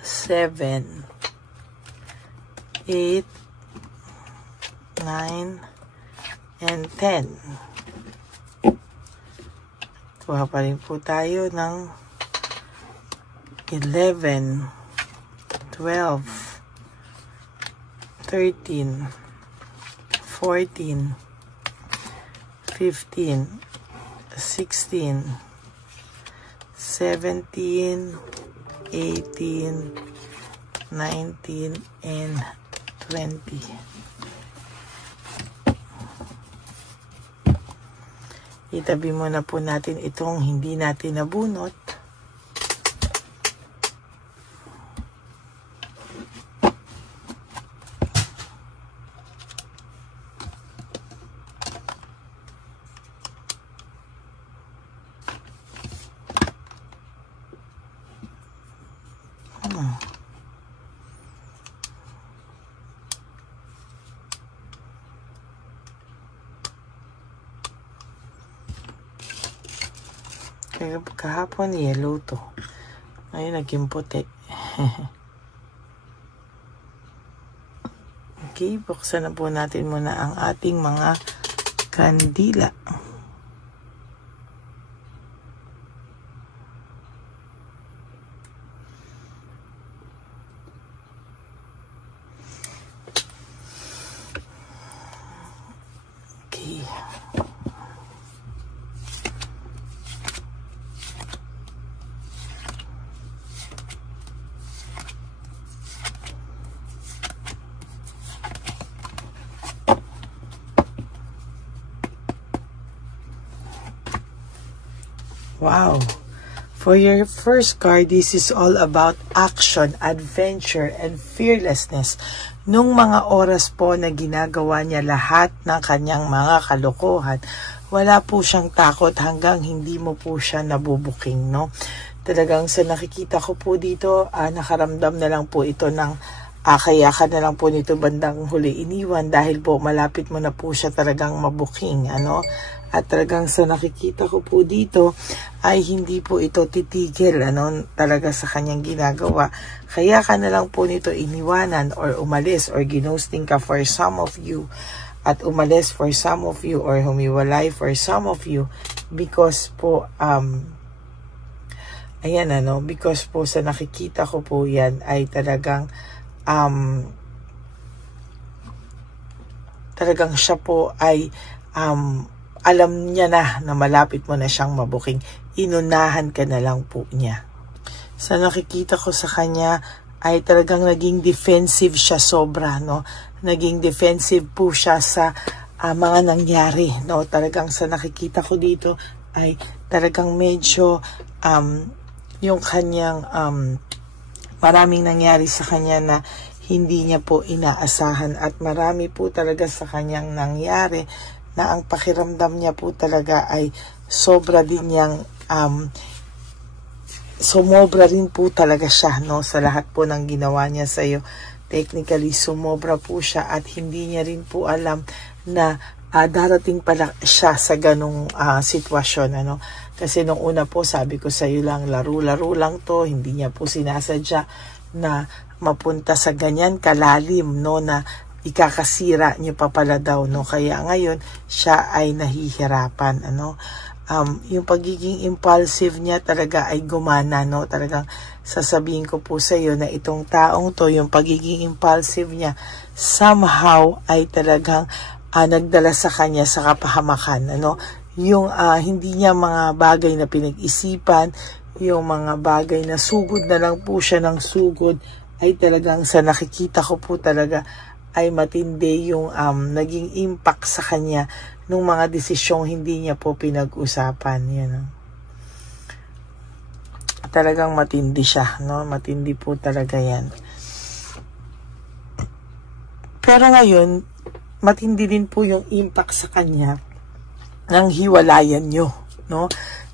7, 8, 9, and 10. Kuha pa rin po tayo ng 11, 12, 13, 14, 15, 16, 17, 18, 19, and 20. itabi muna po natin itong hindi natin nabunot. Kaya kahapon yellow to. Ngayon naging puti. Okay, buksan na po natin muna ang ating mga kandila. Okay. Wow! For your first card, this is all about action, adventure, and fearlessness. Nung mga oras po na ginagawa niya lahat ng kanyang mga kalokohan, wala po siyang takot hanggang hindi mo po siya nabubuking, no? Talagang sa nakikita ko po dito, nakaramdam na lang po ito ng kaya ka na lang po nito bandang huli iniwan dahil po malapit mo na po siya talagang mabuking, ano? At talagang sa nakikita ko po dito ay hindi po ito titigil, ano, talaga sa kanyang ginagawa. Kaya ka na lang po nito iniwanan or umalis or ginosting ka for some of you at umalis for some of you or humiwalay for some of you because po, ayan, ano, because po sa nakikita ko po yan ay talagang talagang siya po ay alam niya na malapit mo na siyang mabuking. Inunahan ka na lang po niya. Sa nakikita ko sa kanya ay talagang naging defensive siya sobra, no? Naging defensive po siya sa mga nangyari, no? Talagang sa nakikita ko dito ay talagang medyo yung kanyang maraming nangyari sa kanya na hindi niya po inaasahan at marami po talaga sa kanyang nangyari na ang pakiramdam niya po talaga ay sobra din niyang sumobra rin po talaga siya, no, sa lahat po ng ginawa niya sa iyo. Technically sumobra po siya at hindi niya rin po alam na darating pala siya sa ganong sitwasyon, ano. Kasi nung una po sabi ko sa iyo lang, laro-laro lang to, hindi niya po sinasadya na mapunta sa ganyan kalalim, no, na ikakasira niyo pa pala daw, no. Kaya ngayon siya ay nahihirapan, ano. Yung pagiging impulsive niya talaga ay gumana, no. Talagang sasabihin ko po sa iyo na itong taong to, yung pagiging impulsive niya somehow ay talagang nagdala sa kanya sa kapahamakan, ano. Yung hindi niya mga bagay na pinag-isipan, yung mga bagay na sugod na lang po siya ng sugod, ay talagang sa nakikita ko po talaga ay matindi yung naging impact sa kanya nung mga desisyong hindi niya po pinag-usapan. Yan, no? Talagang matindi siya, no? Matindi po talaga yan. Pero ngayon, matindi din po yung impact sa kanya ng hiwalayan nyo, no?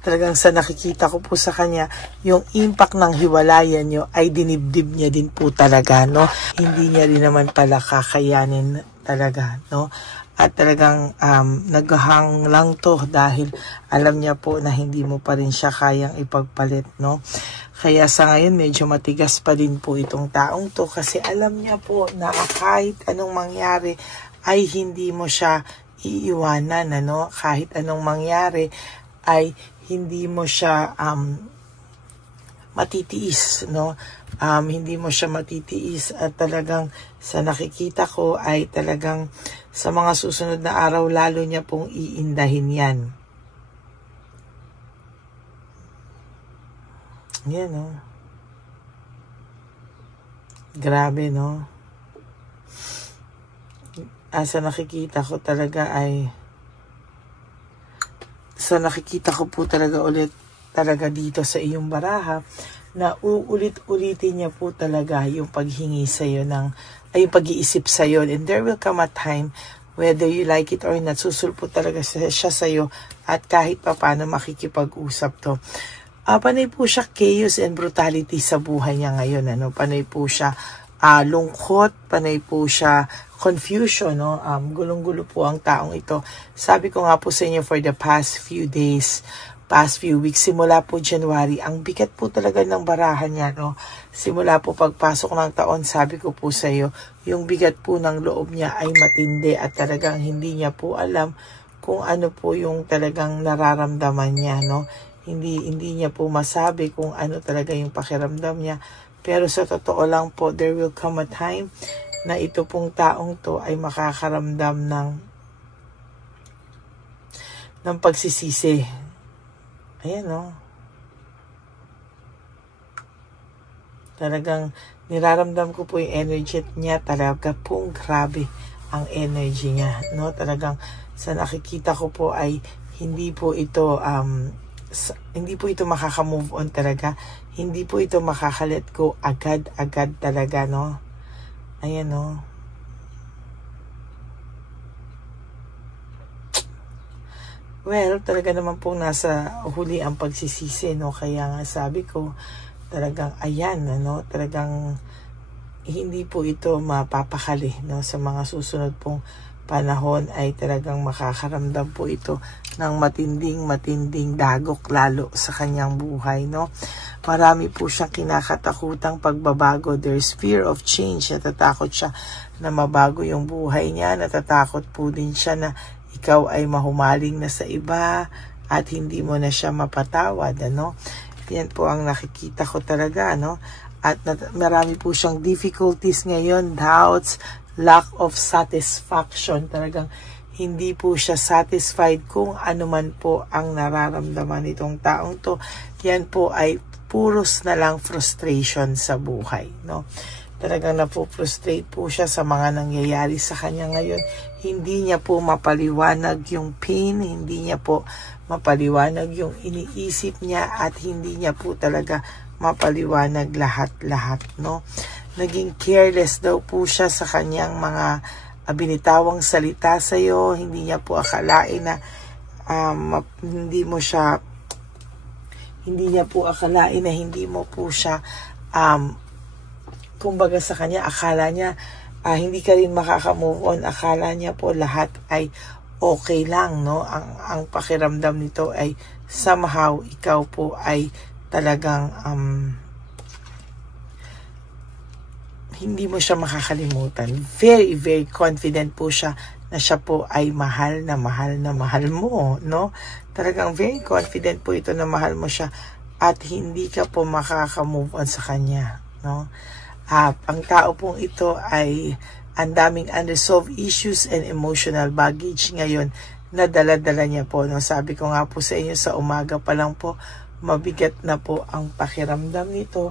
Talagang sa nakikita ko po sa kanya, yung impact ng hiwalayan nyo ay dinibdib niya din po talaga, no? Hindi niya rin naman pala kakayanin talaga, no? At talagang naghahang lang to dahil alam niya po na hindi mo pa rin siya kayang ipagpalit, no? Kaya sa ngayon medyo matigas pa din po itong taong to kasi alam niya po na kahit anong mangyari ay hindi mo siya iiwanan, ano? Kahit anong mangyari ay hindi mo siya matitiis, no? Hindi mo siya matitiis at talagang sa nakikita ko ay talagang sa mga susunod na araw lalo niya pong iindahin yan. Yan, no? Grabe, no? Sa nakikita ko talaga ay So nakikita ko po talaga ulit talaga dito sa iyong baraha na uulit-ulitin niya po talaga yung paghingi sa iyo yung pag-iisip sa iyo, and there will come a time whether you like it or not, susulpot talaga siya sa iyo at kahit paano makikipag-usap to. Panay po siya chaos and brutality sa buhay niya ngayon, panay po siya lungkot, panay po siya confusion, gulong-gulo po ang taong ito. Sabi ko nga po sa inyo for the past few days, past few weeks, simula po January, ang bigat po talaga ng barahan niya, simula po pagpasok ng taon, sabi ko po sa iyo, yung bigat po ng loob niya ay matindi at talagang hindi niya po alam kung ano po yung talagang nararamdaman niya, Hindi niya po masabi kung ano talaga yung pakiramdam niya. Pero sa totoo lang po, there will come a time na ito pong taong to ay makakaramdam ng pagsisisi. Ayan, Talagang niraramdam ko po yung energy niya. Talaga pong grabe ang energy niya, Talagang sa nakikita ko po ay hindi po ito makaka-move on talaga. Hindi po ito makaka-let go agad-agad talaga, Ayan, Well, talaga naman po nasa huli ang pagsisisi, Kaya nga sabi ko, talagang ayan, Talagang hindi po ito mapapakali, Sa mga susunod pong panahon ay talagang makakaramdam po ito ng matinding dagok lalo sa kanyang buhay, Marami po siyang kinakatakutang pagbabago. There's fear of change. Natatakot siya na mabago yung buhay niya. Natatakot po din siya na ikaw ay mahumaling na sa iba at hindi mo na siya mapatawad, Yan po ang nakikita ko talaga, At marami po siyang difficulties ngayon, doubts, lack of satisfaction. Talagang hindi po siya satisfied kung ano man po ang nararamdaman nitong taong to. Yan po ay puros na lang frustration sa buhay, Talagang napo-frustrate po siya sa mga nangyayari sa kanya ngayon. Hindi niya po mapaliwanag yung pain, hindi niya po mapaliwanag yung iniisip niya at hindi niya po talaga mapaliwanag lahat-lahat, Naging careless daw po siya sa kanyang mga binitawang salita sa iyo. Hindi niya po akalain na hindi mo po siya kumbaga sa kanya, akala niya hindi ka rin makaka-move on. Akala niya po lahat ay okay lang, Ang pakiramdam nito ay somehow ikaw po ay talagang hindi mo siya makakalimutan. Very, very confident po siya na siya po ay mahal na mahal mo, Talagang very confident po ito na mahal mo siya at hindi ka po makaka-move on sa kanya, Ang tao pong ito ay ang daming unresolved issues and emotional baggage ngayon na dala-dala niya po, Sabi ko nga po sa inyo sa umaga pa lang po, mabigat na po ang pakiramdam nito.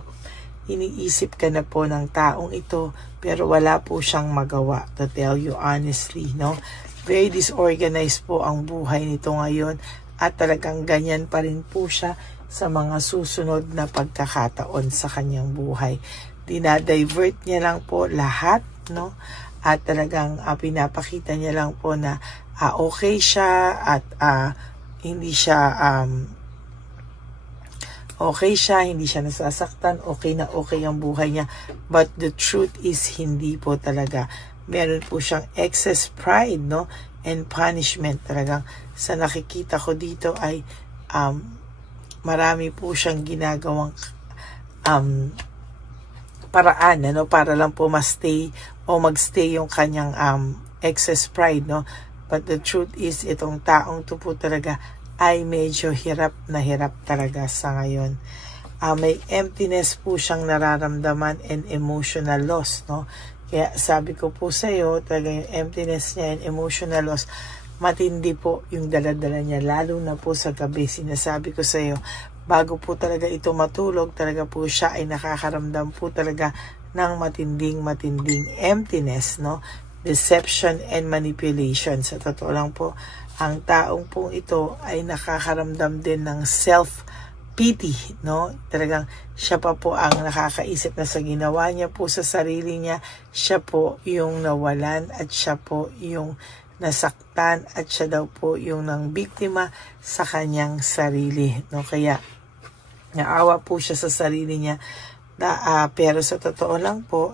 Iniisip ka na po ng taong ito pero wala po siyang magawa, to tell you honestly, Very disorganized po ang buhay nito ngayon at talagang ganyan pa rin po siya sa mga susunod na pagkakataon sa kanyang buhay. Dinadivert niya lang po lahat, At talagang pinapakita niya lang po na okay siya at hindi siya okay siya, hindi siya nasasaktan, okay na okay ang buhay niya. But the truth is, hindi po talaga. Meron po siyang excess pride, and punishment. Talagang sa nakikita ko dito ay marami po siyang ginagawang paraan, para lang po magstay yung kanyang excess pride, But the truth is, itong taong to po talaga ay medyo hirap talaga sa ngayon. May emptiness po siyang nararamdaman and emotional loss, Kaya sabi ko po sa iyo, talaga yung emptiness niya and emotional loss, matindi po yung daladala niya, lalo na po sa gabi. Sinasabi ko sa iyo, bago po talaga ito matulog, talaga po siya ay nakakaramdam po talaga ng matinding emptiness, deception, and manipulation. Sa totoo lang po, ang taong pong ito ay nakakaramdam din ng self-pity, no? Talagang siya pa po ang nakakaisip na sa ginawa niya po sa sarili niya, siya po yung nawalan at siya po yung nasaktan at siya daw po yung nang biktima sa kanyang sarili, no? Kaya naawa po siya sa sarili niya pero sa totoo lang po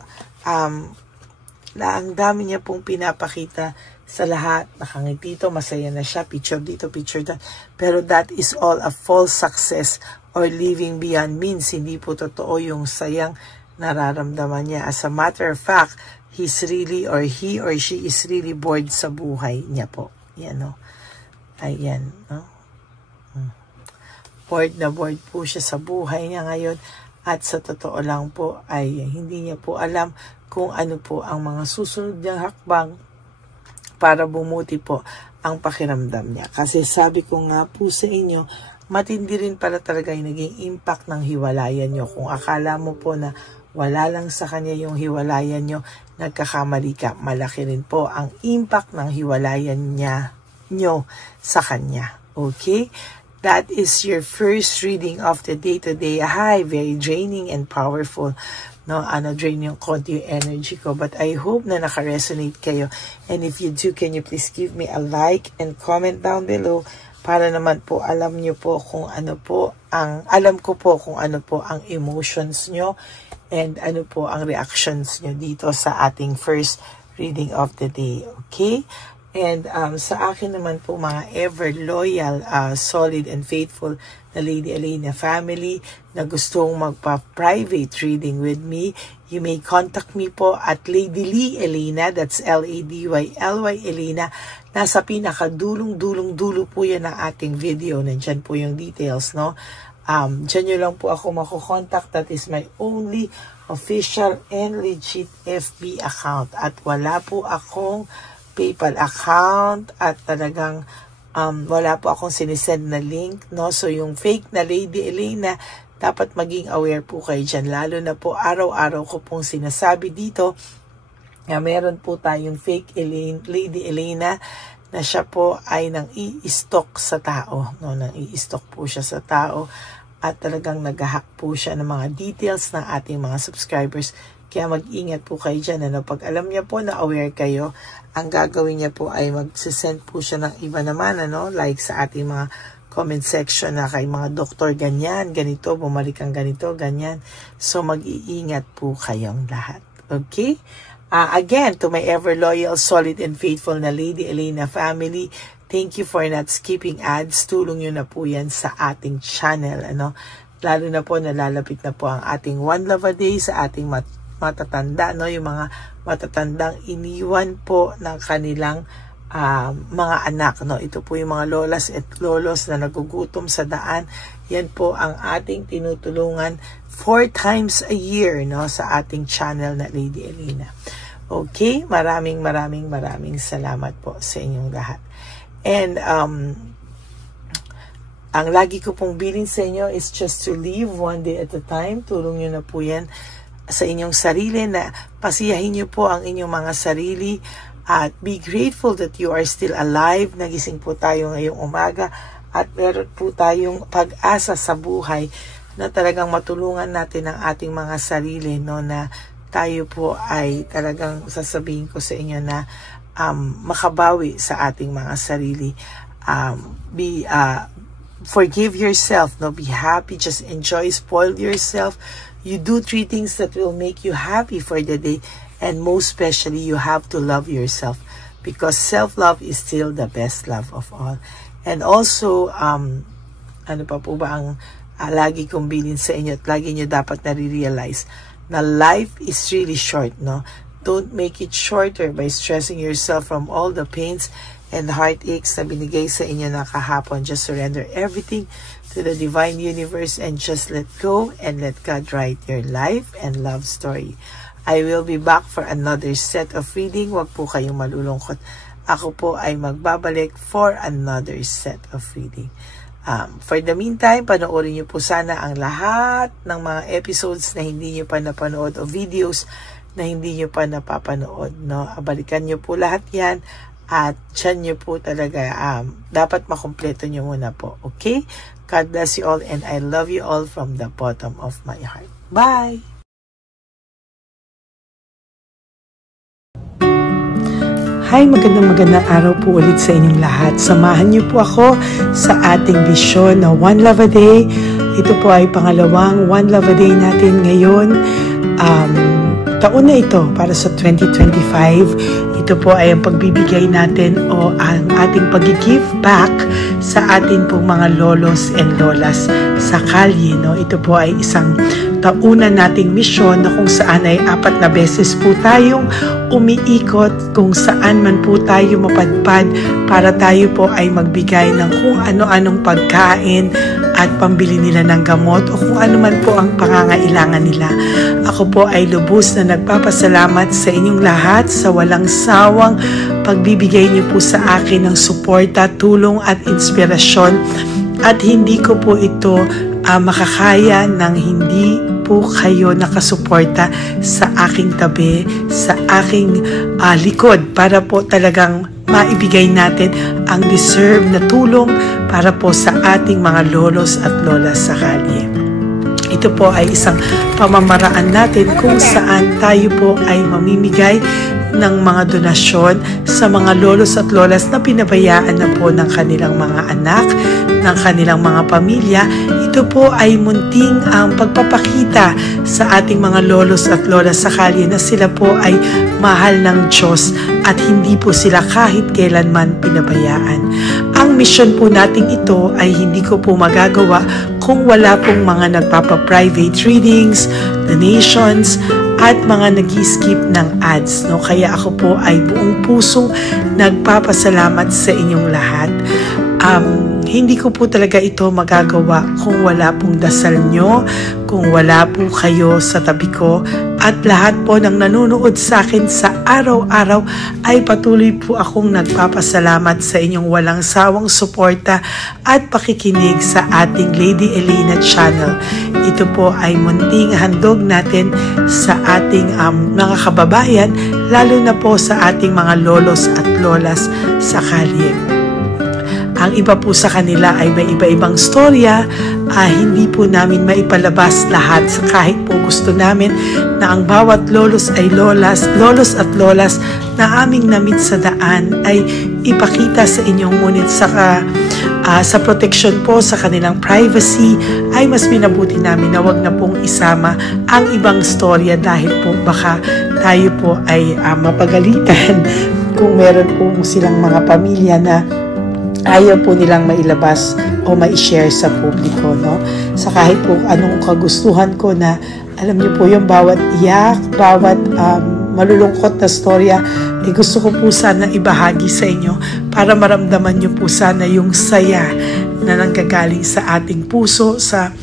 na ang dami niya pong pinapakita sa lahat. Nakangiti dito, masaya na siya, picture dito, picture that. Pero that is all a false success or living beyond means. Hindi po totoo yung sayang nararamdaman niya. As a matter of fact, he or she is really bored sa buhay niya po. Yan, no? Ayan, no? Bored na bored po siya sa buhay niya ngayon. At sa totoo lang po ay hindi niya po alam kung ano po ang mga susunod niyang hakbang para bumuti po ang pakiramdam niya. Kasi sabi ko nga po sa inyo, matindi rin pala talaga yung naging impact ng hiwalayan niyo. Kung akala mo po na wala lang sa kanya yung hiwalayan niyo, nagkakamali ka. Malaki rin po ang impact ng hiwalayan niyo sa kanya. Okay? That is your first reading of the day today. Hi, very draining and powerful. No, drain yung konti yung energy ko. But I hope na naka-resonate kayo. And if you do, can you please give me a like and comment down below para naman po alam ko po kung ano po ang emotions nyo and ano po ang reactions nyo dito sa ating first reading of the day. Okay? And sa akin naman po mga ever loyal, solid and faithful na Lady Elena family na gustong magpa-private reading with me, you may contact me po at Lady Lee Elena, that's L-A-D-Y-L-Y Elena. Nasa pinakadulong-dulo po yan ng ating video. Nandyan po yung details, no? Dyan nyo lang po ako makukontakt. That is my only official and legit FB account. At wala po akong PayPal account at talagang wala po akong sinisend na link, no? So yung fake na Lady Elena, dapat maging aware po kayo dyan. Lalo na po araw-araw ko pong sinasabi dito na meron po tayong fake Lady Elena na siya po ay nang i-stalk sa tao, no? Nang i-stalk po siya sa tao at talagang nag-hack po siya ng mga details ng ating mga subscribers. Kaya mag-ingat po kayo dyan. Pag alam niya po na aware kayo, ang gagawin niya po ay mag-send po siya ng iba naman, like sa ating mga comment section na kay mga doktor, ganyan, ganito, bumalik ang ganito, ganyan. So mag-iingat po kayong lahat. Okay? Again, to my ever loyal, solid, and faithful na Lady Elena family, thank you for not skipping ads. Tulong nyo na po yan sa ating channel. Lalo na po, nalalapit na po ang ating One Love a Day sa ating matatanda, yung mga matatandang iniwan po ng kanilang mga anak, ito po yung mga lolas at lolos na nagugutom sa daan. Yan po ang ating tinutulungan 4 times a year, sa ating channel na Lady Elena. Okay, maraming salamat po sa inyong lahat. And ang lagi ko pong bilin sa inyo is just to live one day at a time. Tulong nyo na po yan sa inyong sarili, na pasiyahin niyo po ang inyong mga sarili at be grateful that you are still alive. Nagising po tayo ngayong umaga at meron po tayong pag-asa sa buhay na talagang matulungan natin ang ating mga sarili, na tayo po ay talagang sasabihin ko sa inyo na makabawi sa ating mga sarili. Forgive yourself, be happy, just enjoy, spoil yourself. You do 3 things that will make you happy for the day, and most especially, you have to love yourself because self-love is still the best love of all. And also, ano pa po ba ang lagi kong bilin sa inyo at lagi nyo dapat nare-realize na life is really short, Don't make it shorter by stressing yourself from all the pains and heartaches na binigay sa inyo na kahapon. Just surrender everything to the divine universe and just let go and let God write your life and love story. I will be back for another set of reading. Huwag po kayong malulungkot. Ako po ay magbabalik for another set of reading. For the meantime, panoorin niyo po sana ang lahat ng mga episodes na hindi niyo pa napanood o videos na hindi nyo pa napapanood, no? Balikan nyo po lahat yan at dyan nyo po talaga dapat makumpleto nyo muna po. Okay? God bless you all and I love you all from the bottom of my heart. Bye! Hi, magandang araw po ulit sa inyong lahat. Samahan niyo po ako sa ating vision na One Love a Day. Ito po ay pangalawang One Love a Day natin ngayon. Taon na ito para sa 2025. Ito po ay ang pagbibigay natin o ang ating pag-give back sa atin pong mga lolos and lolas sa kalye. No? Ito po ay isang taunan nating misyon na kung saan ay 4 na beses po tayong umiikot kung saan man po tayo mapadpad para tayo po ay magbigay ng kung ano-anong pagkain at pambili nila ng gamot o kung ano man po ang pangangailangan nila. Ako po ay lubos na nagpapasalamat sa inyong lahat sa walang sawang pagbibigay niyo po sa akin ng suporta, tulong at inspirasyon at hindi ko po ito makakaya ng hindi po kayo nakasuporta sa aking tabi, sa aking likod para po talagang maibigay natin ang deserve na tulong para po sa ating mga lolos at lolas sa kalye. Ito po ay isang pamamaraan natin kung saan tayo po ay mamimigay ng mga donasyon sa mga lolos at lolas na pinabayaan na po ng kanilang mga anak, ng kanilang mga pamilya. Ito po ay munting ang pagpapakita sa ating mga lolos at lolas sa kalye na sila po ay mahal ng Diyos at hindi po sila kahit kailanman pinabayaan. Ang mission po natin ito ay hindi ko po magagawa kung wala pong mga nagpapa-private readings, donations, at mga nag-skip ng ads. No? Kaya ako po ay buong pusong nagpapasalamat sa inyong lahat. Hindi ko po talaga ito magagawa kung wala pong dasal nyo, kung wala po kayo sa tabi ko, at lahat po ng nanonood sa akin sa araw-araw ay patuloy po akong nagpapasalamat sa inyong walang sawang suporta at pakikinig sa ating Lady Elena channel. Ito po ay munting handog natin sa ating mga kababayan, lalo na po sa ating mga lolos at lolas sa kalye. Ang iba po sa kanila ay may iba-ibang storya, hindi po namin maipalabas lahat kahit po gusto namin na ang bawat lolos ay lolos at lolas na aming namit sa daan ay ipakita sa inyong ngunit sa protection po sa kanilang privacy ay mas minabuti namin na wag na pong isama ang ibang storya dahil po baka tayo po ay mapagalitan kung meron po silang mga pamilya na ayaw po nilang mailabas o ma-share sa publiko, no? Sa kahit po anong kagustuhan ko na, alam niyo po yung bawat iyak, bawat malulungkot na storya, gusto ko po sana ibahagi sa inyo para maramdaman niyo po sana yung saya na nanggagaling sa ating puso, sa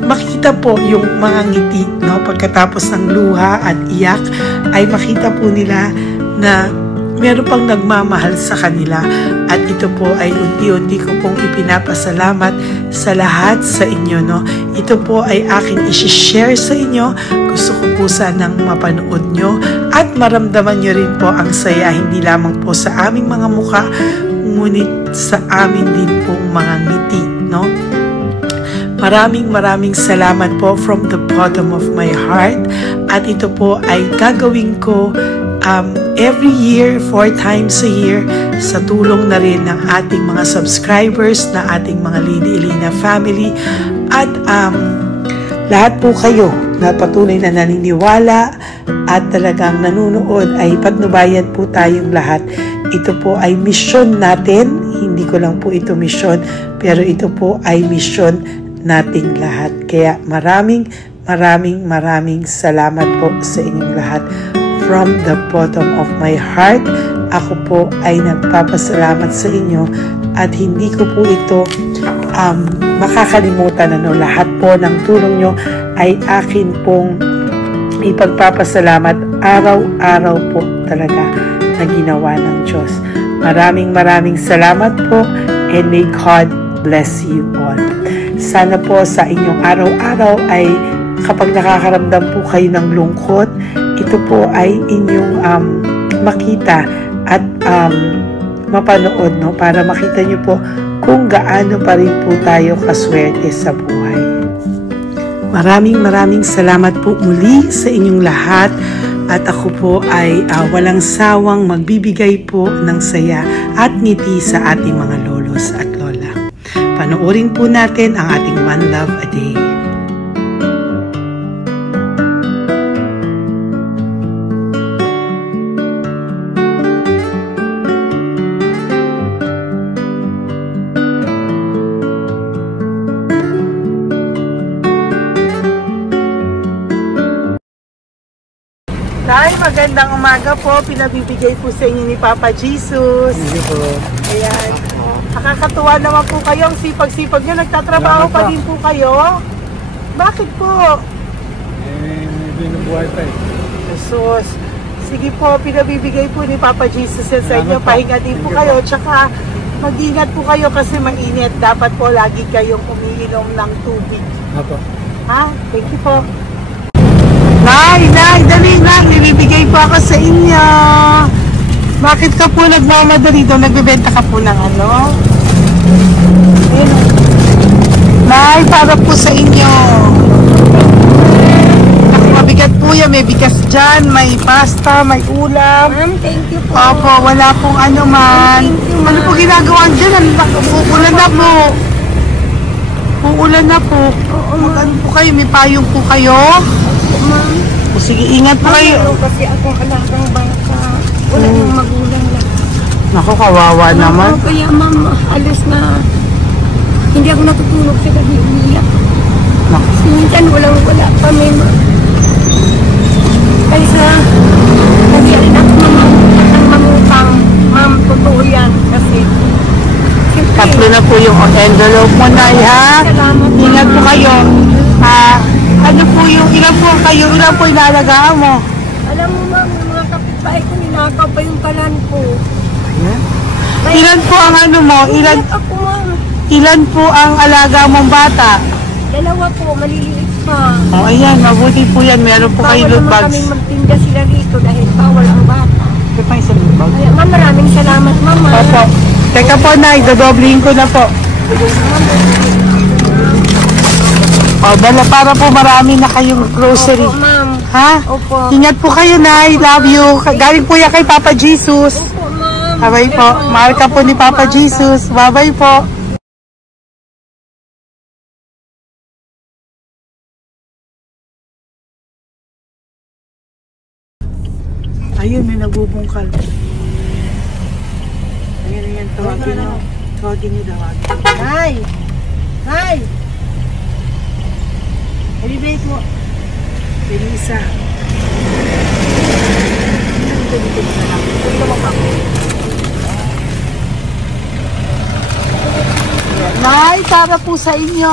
makita po yung mga ngiti, no? Pagkatapos ng luha at iyak, ay makita po nila na meron pang nagmamahal sa kanila at ito po ay unti-unti ko pong ipinapasalamat sa lahat sa inyo, no? Ito po ay aking isi-share sa inyo. Gusto ko po sanang mapanood nyo at maramdaman nyo rin po ang saya hindi lamang po sa aming mga mukha ngunit sa amin din pong mga ngiti, no? Maraming salamat po from the bottom of my heart at ito po ay gagawin ko every year, 4 times a year, sa tulong na rin ng ating mga subscribers, na ating mga Lady Elena family, at lahat po kayo na patuloy na naniniwala at talagang nanunood ay patnubayan po tayong lahat. Ito po ay mission natin, hindi ko lang po ito mission, pero ito po ay mission nating lahat. Kaya maraming salamat po sa inyong lahat. From the bottom of my heart, ako po ay nagpapasalamat sa inyo at hindi ko po ito makakalimutan. Lahat po ng tulong nyo ay akin pong ipagpapasalamat araw-araw po talaga na ginawa ng Diyos. Maraming salamat po and may God bless you all. Sana po sa inyong araw-araw ay kapag nakakaramdam po kayo ng lungkot, ito ito po ay inyong makita at mapanood, no? Para makita nyo po kung gaano pa rin po tayo kaswerte sa buhay. Maraming salamat po muli sa inyong lahat at ako po ay walang sawang magbibigay po ng saya at ngiti sa ating mga lolos at lola. Panoorin po natin ang ating One Love a Day. Nay, magandang umaga po. Pinabibigay po sa inyo ni Papa Jesus. Hindi po. Ayan. Nakakatuwa naman po kayo. Ang sipag-sipag nyo. Nagtatrabaho pa din po kayo. Bakit po? Hindi na buhay pa eh. Jesus. Sige po, pinabibigay po ni Papa Jesus yan sa inyo. Salamat po. Pahinga din po kayo. Tsaka mag-ingat po kayo kasi mainit. Dapat po lagi kayong umiinom ng tubig. Apo. Ha? Thank you po. Nay, dali na. Nibibigay po ako sa inyo. Bakit ka po nagmamadali doon? Nagbebenta ka po ng ano? Ayun. Nay, para po sa inyo. Ako, mabigat po yan. May bigas dyan, may pasta, may ulam. Ma'am, thank you po. Opo, wala pong ano man. Thank you, Ano po ginagawa dyan? Uulan na po. Uulan na po. Mag-ano po kayo? May payong po kayo? Ma'am, O, sige, ingat po kayo. meron kasi akong alagang bangka. Wala nang magulang na. Naku, kawawa naman. Kaya ma'am, alis na. Hindi ako natutulog sa gabi. Umiyak. Naku. Minsan wala kami. Kaysa, hindi rin ako mamutang. Ma'am, totoo yan. Kasi, siyempre, Tatlo na po yung envelope mo, Nay, ha? Salamat, Ingat po Ma'am. kayo. Ano po yung, ilan po kayo, ilan po inalagaan mo? alam mo ma'am, yung mga kapitbahay ko, ninakaw pa yung kalan ko. Ilan po ang ano mo? Umiyak ako ma'am. Ilan po ang alaga mong bata? Dalawa po, maliliit pa. O, ayan, mabuti po yan. Meron po kayo Bawal loot naman bags. kaming magtinda sila rito dahil bawal ang bata. Ito pa isang loot bag. Kaya ma'am, maraming salamat mama. Opo. Teka po, Nay, dodoblihin ko na po. O, dala para po marami na kayong grocery. Opo ma'am. Ha? Opo. Ingat po kayo, Nay. Love you. Galing po yan kay Papa Jesus. Opo ma'am. Bye-bye po. Mahal ka po ni Papa Jesus. Bye-bye po. Ayun, may nagbubungkal. Ayan, tawagin niyo. Tawagin niyo, tawagin. Nay! Nay! Elevate mo. Elisa. Nay, para po sa inyo.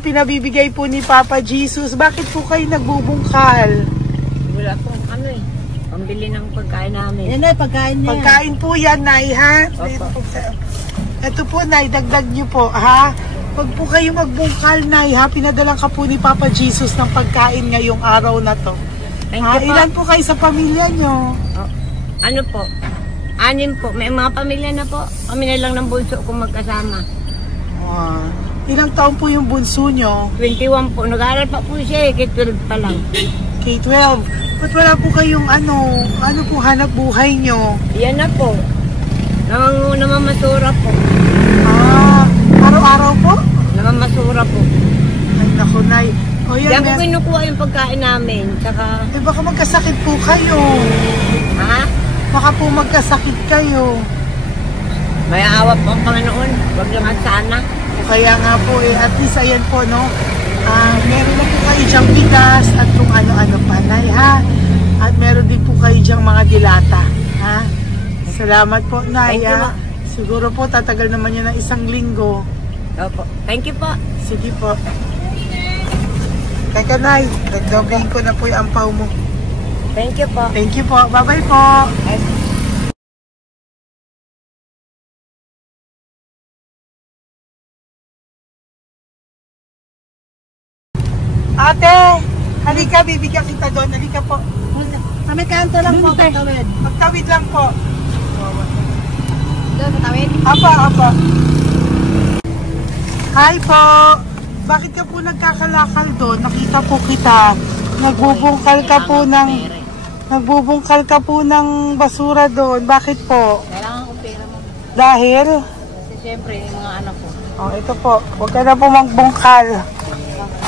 Pinabibigay po ni Papa Jesus. Bakit po kayo nagbubungkal? Wala pong ano eh. Pambili ng pagkain namin. Yan ay pagkain niya. Pagkain po yan, Nay, ha? Ito po, Nay, dagdag niyo po, ha? Pag po kayo magbungkal, Nay, ha? Pinadalang ka po ni Papa Jesus ng pagkain ngayong araw na to. Thank Ha? you po. Ilan po kayo sa pamilya nyo? Ano po? 6 po. May mga pamilya na po. Kami na lang ng bunso kung magkasama. Ilang taon po yung bunso nyo? 21 po. Nag-aaral pa po siya eh. K-12 pa lang. K-12. Ba't wala po kayong ano po hanap buhay nyo? Yan na po. Namamasura po. Araw-araw po? Namamasura po. Ay, naku, Nay. O yan, Diyan po kinukuha yung pagkain namin. Tsaka, baka magkasakit po kayo. ha? Baka po magkasakit kayo. May awa po ang Panginoon. Huwag naman sana. O kaya nga po at least ayan po, no? Meron na po kayo dyang bigas at kung ano-ano pa, Nay, ha? At meron din po kayo dyang mga dilata, ha? Salamat po, Nay, Thank you, ha? Ma. Siguro po tatagal naman yun ng 1 linggo. Opo. Thank you po. Sige po. Teka, Nay, nagdoblihin ko na po yung ampaw mo. Thank you po. Thank you po. Bye-bye po. Ate, Halika, bibigyan kita doon. Halika po. Sa may kanto lang po, patawid. Magtawid lang po. Doon, patawid? Apa. Hi po. Bakit ka po nagkakalakal doon? Nakita po kita. Nagbubungkal ka po ng basura doon. Bakit po? Kailangan kong pera mo. Dahil? Kasi syempre, yung mga anak ko. Oh, ito po. Huwag ka na po magbungkal.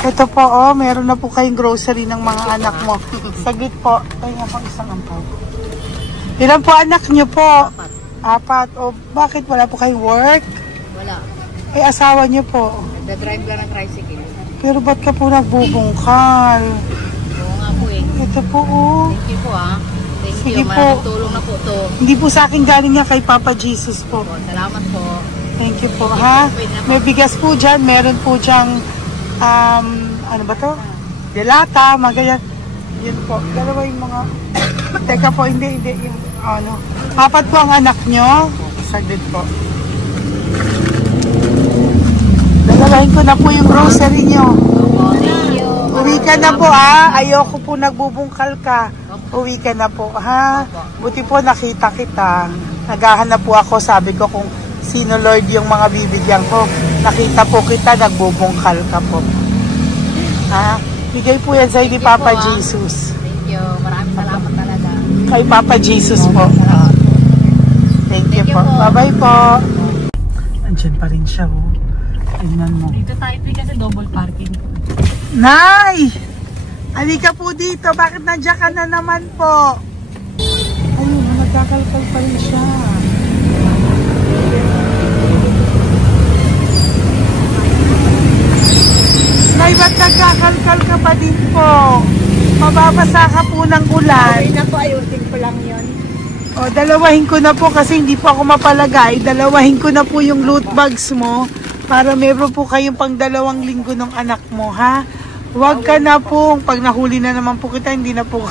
Ito po, oh, meron na po kayong grocery ng mga anak mo. Saglit po. Kaya po isang ampaw. Ilan po anak nyo po? 4. O, bakit wala po kayong work? Wala. Ay, asawa nyo po. Nagda-drive lang ng tricycle. Pero ba't ka po nagbubungkal? Oo nga po eh. Ito po, oh. Thank you po ah. Thank Sige you. po. Malaking tulong na po to. Hindi po sa akin galing nga kay Papa Jesus po. Salamat po. Thank you po, ha? May bigas po dyan. Meron po dyang, ano ba to? Delata, magayan. Yun po. Dalawa yung mga... Teka po, hindi. Yung, ano. 4 po ang anak nyo. Saglit po. Dalawahin ko na po yung grocery nyo. Uwi ka na po, ha? Ayoko po nagbubungkal ka. Uwi ka na po, ha? Buti po nakita kita. Naghahanap po ako, sabi ko kung sino Lord yung mga bibigyan ko. Nakita po kita, nagbubungkal ka po. Ha? Bigay po yan sa'yo ni Papa Jesus. Thank you. Maraming salamat talaga. Kay Papa Jesus po. Thank you po. Bye-bye po. Andiyan pa rin siya, oh. Tingnan mo. Dito tayo kasi double parking. Nay! Halika po dito. Bakit nandiyan ka na naman po? Ayun, nagkakalkal pa rin siya. Nay, ba't nagkakalkal ka pa din po? Mababasa ka po ng ulan. Okay na po, ayusin ko lang yun. O, dalawahin ko na po kasi hindi po ako mapalagay. Dalawahin ko na po yung loot bags mo para meron po kayong pang 2 linggo ng anak mo, ha? Huwag ka na po. Pag nahuli na naman po kita, hindi na po.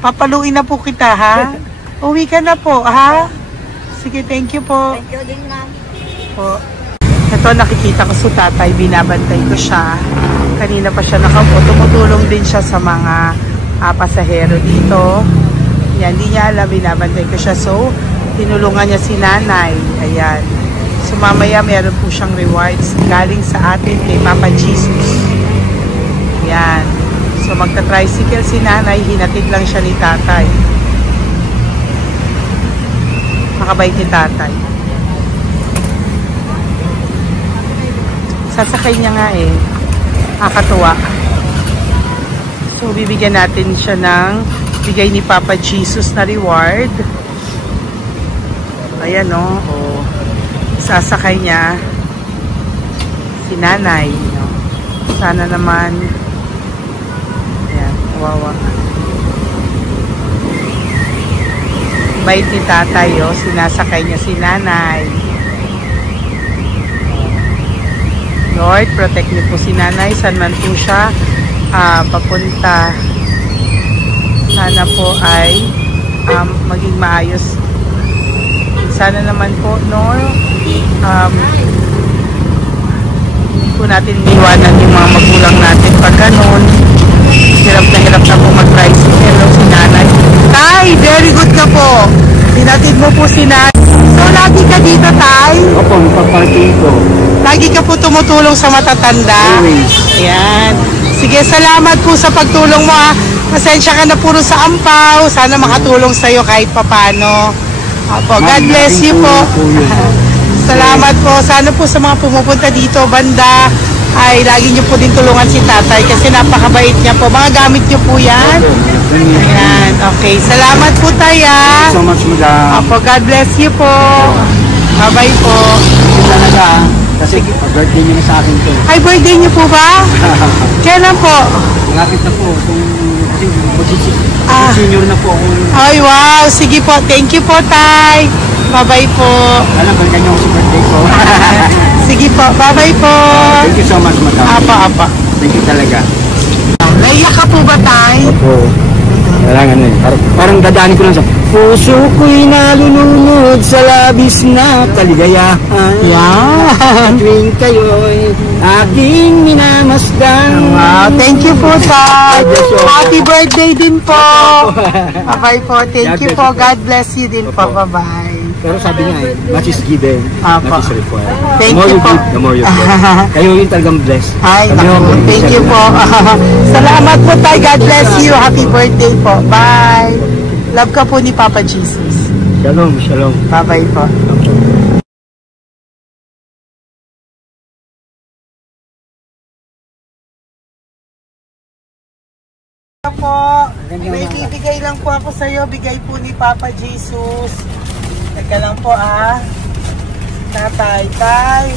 Papaluin na po kita, ha? Uwi ka na po, ha? Sige, thank you po. Thank you din, ma'am. Po. Ito, nakikita ko sa tatay. Binabantay ko siya. Kanina pa siya nakaupo. Tumutulong din siya sa mga pasahero dito. Yan, hindi niya alam. Binabantay ko siya. So, tinulungan niya si nanay. Ayan. So, mamaya meron po siyang rewards galing sa atin kay Papa Jesus. Yan. So, magta-tricycle si nanay. Hinatid lang siya ni tatay. Makabait ni tatay. Sasakay niya nga eh. Nakakatuwa. So, bibigyan natin siya ng bigay ni Papa Jesus na reward. Ayan, no? O, sasakay niya si nanay. No? Sana naman ayan, kawawa. Bait ni tatay, oh. Sinasakay niya si nanay. Lord, protect niyo po si nanay. Saan man po siya papunta. Sana po ay maging maayos. Sana naman po, no? Hindi po natin iwanan yung mga magulang natin pag ganun. Hirap na po mag-tricycle, no? Si nanay. Tay, very good ka po. Pinatid mo po si nanay. So, lagi ka dito, tay? Opo, paparking ko. Lagi ka po tumutulong sa matatanda. Ayan. Sige, salamat po sa pagtulong mo, ha. Pasensya ka na puro sa ampaw. Sana makatulong sa'yo kahit papano. Opo, God bless you po. Salamat po. Sana po sa mga pumupunta dito, banda, ay lagi niyo po din tulungan si tatay kasi napakabait niya po. Mga gamit niyo po yan. Ayan, okay. Salamat po, tay, ha. So much, madam. Opo, God bless you po. Bye-bye po. Talaga, kasi birthday niyo na sa akin to. Ay, birthday niyo po ba? Kailan po? Malapit na po. Senior na po ako. Ay, wow. Sige po. Thank you po, tay. Bye-bye po. Alam, balikan niyo ako sa birthday ko. Sige po. Bye-bye po. Thank you so much, madam. Apa. Thank you talaga. Naiyak ka po ba, tay? Opo. Kailangan eh. Parang dadaanin ko lang sa puso ko'y nalulunod sa labis na kaligayahan. Yan. Tuwing kayo'y aking minamasdan. Wow, thank you po, Tay. Happy birthday din po. Bye-bye po. Thank you po. God bless you din po. Bye-bye. Pero sabi niya much is given, much is required. Thank the more you you po. give, the more you get. Kayo yung talagang blessed. Ay, thank you po. Salamat po, Tay. God bless you. Happy birthday po. Bye. Love ka po ni Papa Jesus. Shalom, shalom. Bye-bye po. May bibigay lang po ako sa iyo. Bigay po ni Papa Jesus. Teka lang po Tatay, Tay.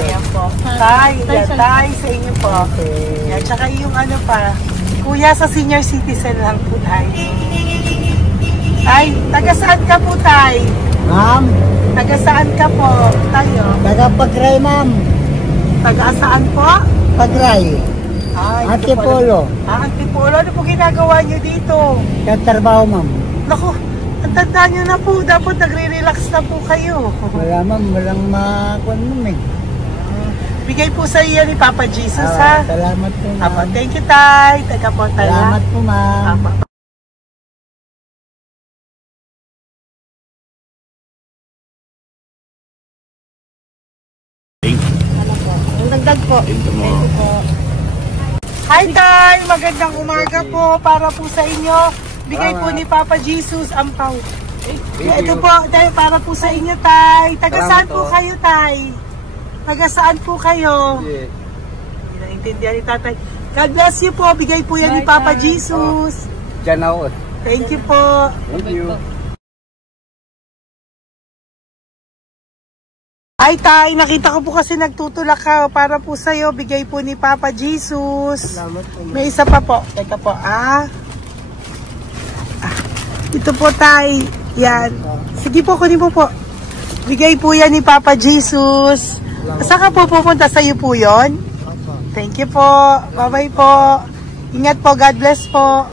Ayan po. Tay, Tay sa inyo po. Yan, tsaka yung ano pa. Kuya, sa senior citizen lang po, Tay. Tay, taga saan ka po, Tay? Ma'am, Taga saan ka po, tayo? taga Pagray, ma'am. Taga saan po? Pagray. Antipolo. Antipolo. Ano po ginagawa nyo dito? Katrabaho, ma'am. Naku, ang tanda nyo na po. Dapat nagre-relax na po kayo. Wala, ma'am. Walang makuan, ma'am, eh. Bigay po sa iyo ni Papa Jesus, ha? Salamat po, ma'am. Apo, thank you, Tay. Taga po, Tay. Salamat po, ma'am. Apo. Dagdag po. Hi, Tay! Magandang umaga po para po sa inyo. Bigay po ni Papa Jesus ang pau. Ito po, Tay, para po sa inyo, Tay. Taga saan po kayo, Tay? Taga saan po kayo? Hindi naintindihan ni Tatay. God bless you po. Bigay po yan ni Papa Jesus. Diyan ako. Thank you po. Thank you. Ay, Tay, nakita ko po kasi nagtutulak ka para po sa'yo. Bigay po ni Papa Jesus. Salamat po, ma'am. May isa pa po. Teka po, Ito po, Tay. Yan. Sige po, kunin po po. Bigay po yan ni Papa Jesus. Saan ka po pupunta? Sa'yo po yun? Thank you po. Bye-bye po. Ingat po. God bless po.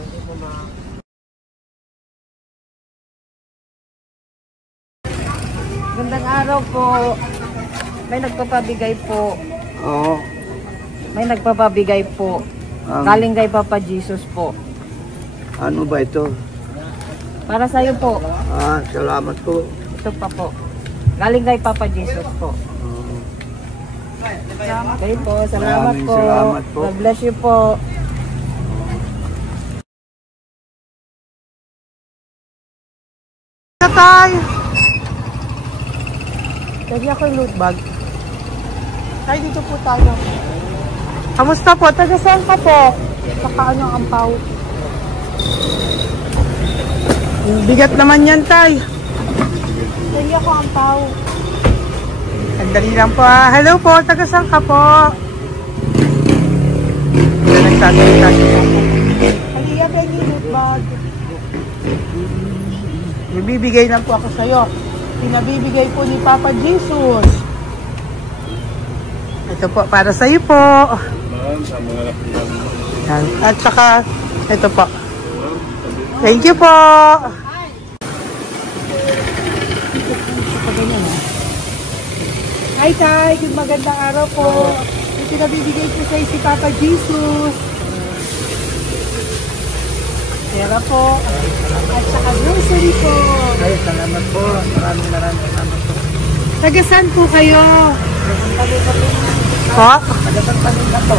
Gandang araw po. May nagpapabigay po. Oo. May nagpapabigay po. Galing kay Papa Jesus po. Ano ba ito? Para sa'yo po. Salamat po. Ito pa po. Galing kay Papa Jesus po. Okay po. Salamat Maraming po. salamat po. God bless you po. Tay! Lagi ako yung loot bag. Tay, dito po tayo. Kamusta po? Taga saan ka po? Saka ano ang ampaw? Bigat naman yan, Tay. Lagi ako ampaw. Sandali lang po, Hello po, taga saan ka po? Halika, tayo loot bag. Bibigay lang po ako sa'yo. Pinabibigay po ni Papa Jesus. Ito po, para sa iyo po. At saka, ito po. Thank you po. Hi, Tay. Good magandang araw po. Ito pinabibigay po sa iyo si Papa Jesus. Pera po. At saka grocery po. Ay, salamat po. Maraming salamat po. Taga saan po kayo? Po? Taga-Pagpalinda po.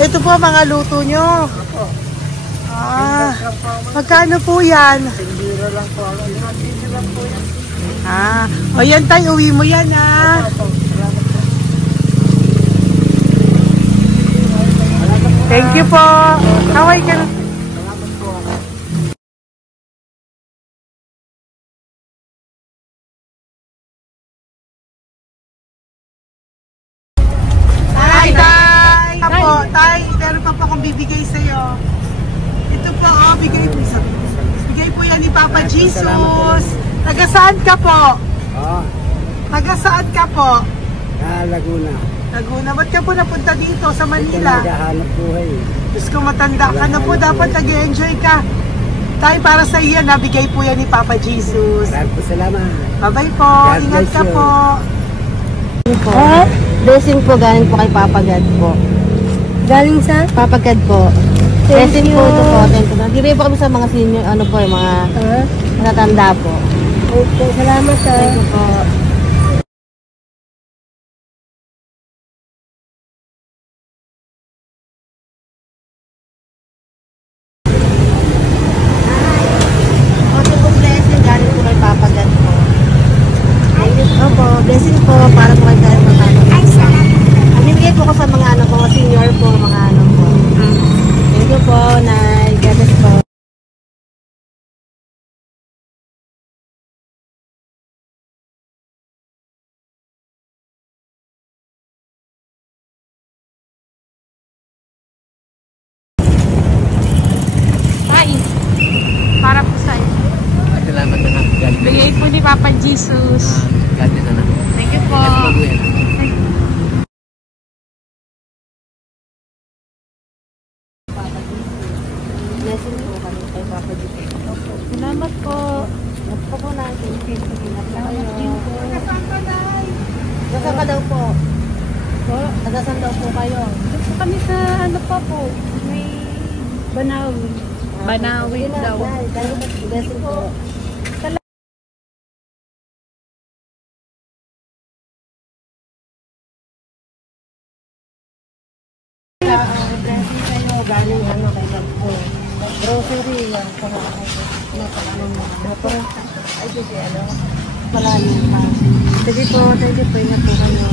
Ito po mga luto nyo. Magkano po yan? Biro lang po. Biro lang po yan. O yan tayo, uwi mo yan Thank you po. Kaway ka na. Tay, meron pa po akong bibigay sa'yo. Ito po, bigay po yan ni Papa Jesus. Taga saan ka po? Taga saan ka po? Laguna. Laguna. Ba't ka po napunta dito sa Manila? Naghahanap buhay. Diyos ko, matanda ka na po. Dapat nag-enjoy ka. Tay, para sa iyo, nabigay po yan ni Papa Jesus. Maraming salamat. Bye-bye po. Ingat ka po. Blessing po galing po kay Papa God po. Galing sa? Papa God po. Blessing po ito po. Thank you. Bibigay po kami sa mga senior, ano po, yung mga matatanda po. Okay, salamat ha. Thank you po. Okay po, blessing galing po kay Papa God po. Thank you po. Blessing po para po kay God matano. Bibigay po ko sa mga ano po, senior po, mga ano po. Thank you po, Nay. God bless po. Para po sa'yo. Salamat na lang. God bless. Bigay po ni Papa Jesus. God bless na lang. Thank you po. Blessing po kami kay Papa Jesus. Salamat po. Opo po natin. Ingat po kayo. Nasaan ka daw po? Nasaan daw po kayo? Gusto kami sa ano pa po. May Banawi. Banawi daw. Blessing po. Blessing kayo. Galing ano kay God po. Grocery yan. Ay, sige, ano? Malalim pa. Sige po, thank you po. Ingat po kayo.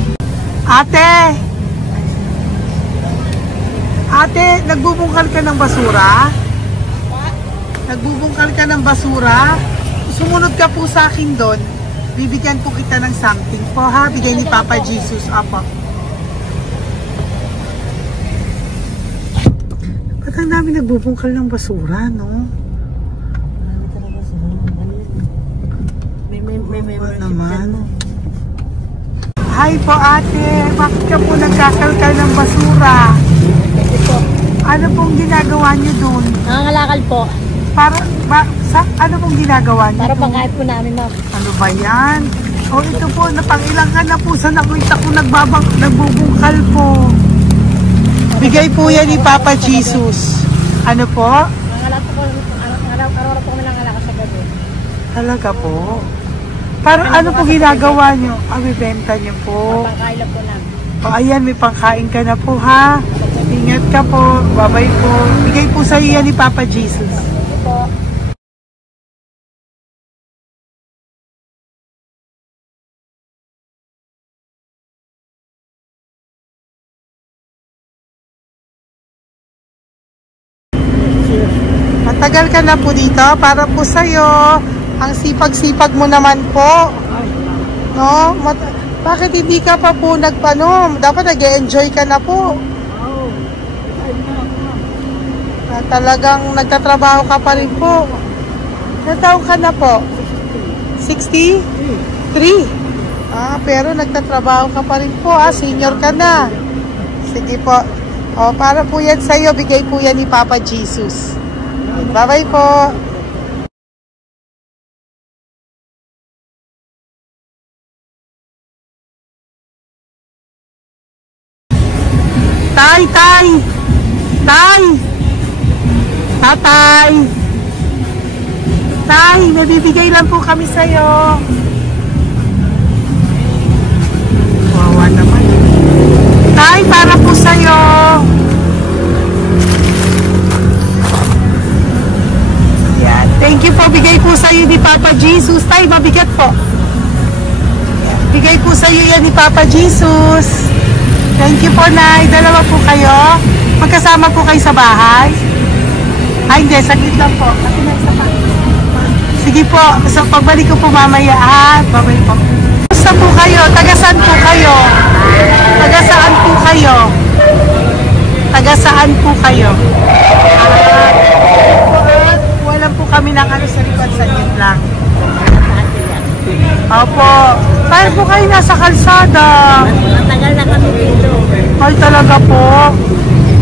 Ate! Ate, nagbubungkal ka ng basura? Nagbubungkal ka ng basura? Sumunod ka po sa akin doon. Bibigyan po kita ng something po ha. Bigay ni Papa Jesus. Apo. Ba't ang dami nagbubungkal ng basura, no? Marami talaga sila. May naman. Hi po ate. Bakit ka po nagkakalkal ng basura? Ano pong ginagawa niyo doon? Nangangalakal po. Ano pong ginagawa niyo Para doon? pangkahit po namin, ma'am. Ano ba yan? O ito po, napangilangan na po sa nakita ko nagbubungkal po. Bigay po yan ni Papa Jesus. Ano po? Nangangalakal po araw-araw po kami nangangalakal sa gabi. Talaga po? Parang ano po ginagawa niyo? Bibenta niyo po. Pangkain lang po namin. O ayan, may pangkain ka na po ha. Ingat ka po. Bye-bye po. Bigay po sa iyo yan ni Papa Jesus. Po. Matagal ka na po dito para po sa'yo. Ang sipag-sipag mo naman po. No? Bakit hindi ka pa po nagpanom? Dapat nag-e-enjoy ka na po. Talagang nagtatrabaho ka pa rin po. Ilang taon ka na po? 63? Pero nagtatrabaho ka pa rin po. Senior ka na. Sige po. Para po yan sa'yo. Bigay po yan ni Papa Jesus. Bye-bye po. Tay! Tatay! Tay, may bibigay lang po kami sa'yo. Wawa naman. Tay, para po sa'yo. Yan. Thank you po. Bigay po sa'yo ni Papa Jesus. Tay, mabigat po. Bigay po sa'yo yan ni Papa Jesus. Thank you po, Nay. Dalawa po kayo. Magkasama po kayo sa bahay. Hindi. Saglit lang po. Kasi may isa pa. Sige po. So, pagbalik ko po mamaya. Babay po. Saan po kayo? Taga-saan po kayo? Taga-saan po kayo? Taga-saan po kayo? Wala po kami ng ano sa likod. Saglit lang. Opo. Tayo po kayo nasa kalsada. Matagal na kami dito. Ay, talaga po.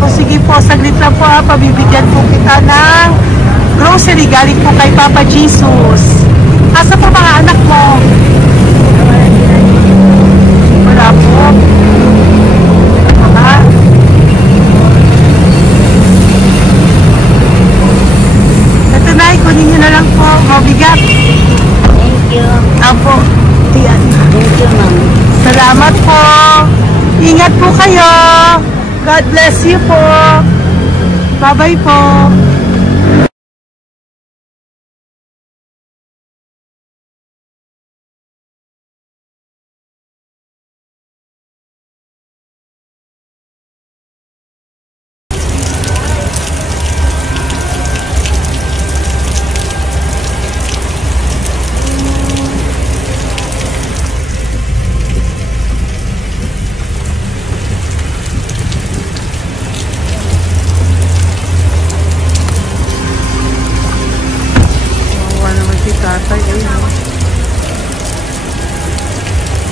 O sige po, saglit lang po pabibigyan po kita ng grocery galing po kay Papa Jesus. Asa po mga anak mo? Wala po. Apo. Yan. Salamat po. Ingat po kayo. God bless you po. Bye-bye po.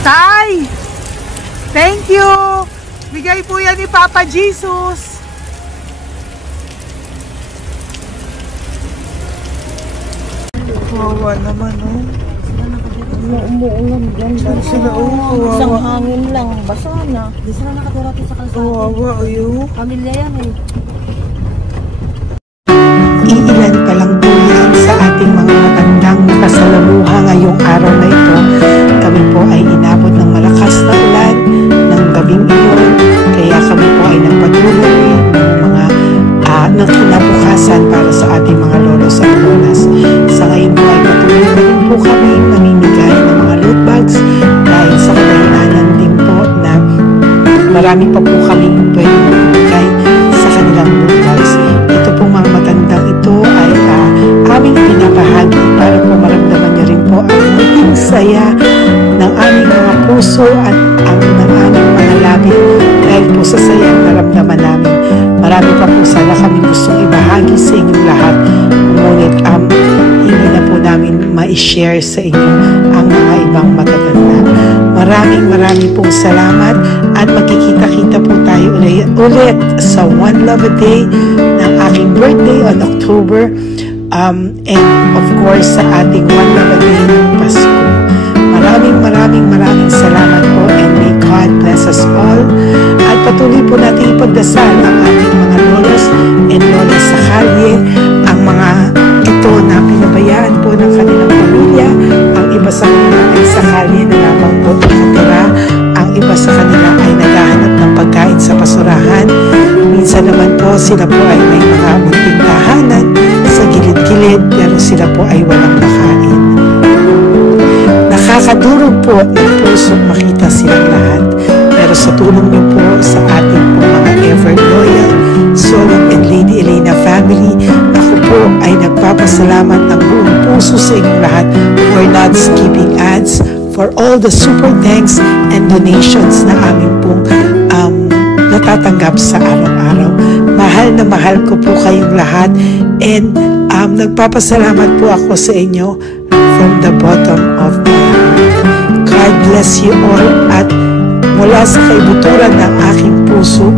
Tay! Thank you! Bigay po yan ni Papa Jesus. Kawawa naman, oh. Umuulan dyan. Sila, oh. Isang hangin lang. Basa na. Di sila nakatira sa kalsada. Kawawa, ayo. Pamilya yan eh. Iilan pa lang po yan sa ating mga magandang nakasalamuha ngayong araw na ito. Kami po ay inabot ng malakas na ulan ng gabing iyon. Kaya kami po ay nagpatuloy ng mga ng kinabukasan para sa ating mga lolos at lolas. Sa ngayon po ay patuloy na rin po kami mamimigay ng mga loot bags dahil sa kadahilanan din po na marami pa po kami pwede mamimigay sa kanilang loot bags. Ito po mga matandang ito ay aming pinapahagi para po maramdaman niyo rin po ang maging saya ng aming mga puso at ang ng aming mga labi dahil po sa saya naramdaman namin. Marami pa po sana kami gustong ibahagi sa inyong lahat, ngunit hindi na po namin ma-share sa inyo ang mga ibang matatanda. Maraming pong salamat at magkikita-kita po tayo ulit sa One Love a Day ng aking birthday on October and of course sa ating One Love a Day ng Pasko. Maraming salamat po and may God bless us all. At patuloy po natin ipagdasal ang ating mga lolos and lolas sa kalye, ang mga ito na pinabayaan po ng kanilang pamilya. Ang iba sa kanila ay sa kalye na lamang po nakatira. Ang iba sa kanila ay naghahanap ng pagkain sa basurahan. Minsan naman po sila po ay may mga munting tahanan sa gilid-gilid pero sila po ay walang makain. Nakakadurog po ng puso makita silang lahat. Pero sa tulong niyo po sa ating po mga ever loyal Solon and Lady Elena family, ako po ay nagpapasalamat ng buong puso sa inyong lahat for not skipping ads, for all the super thanks and donations na aming pong natatanggap sa araw-araw. Mahal ko po kayong lahat and nagpapasalamat po ako sa inyo from the bottom of my heart. God bless you all at mula sa kaibuturan ng aking puso,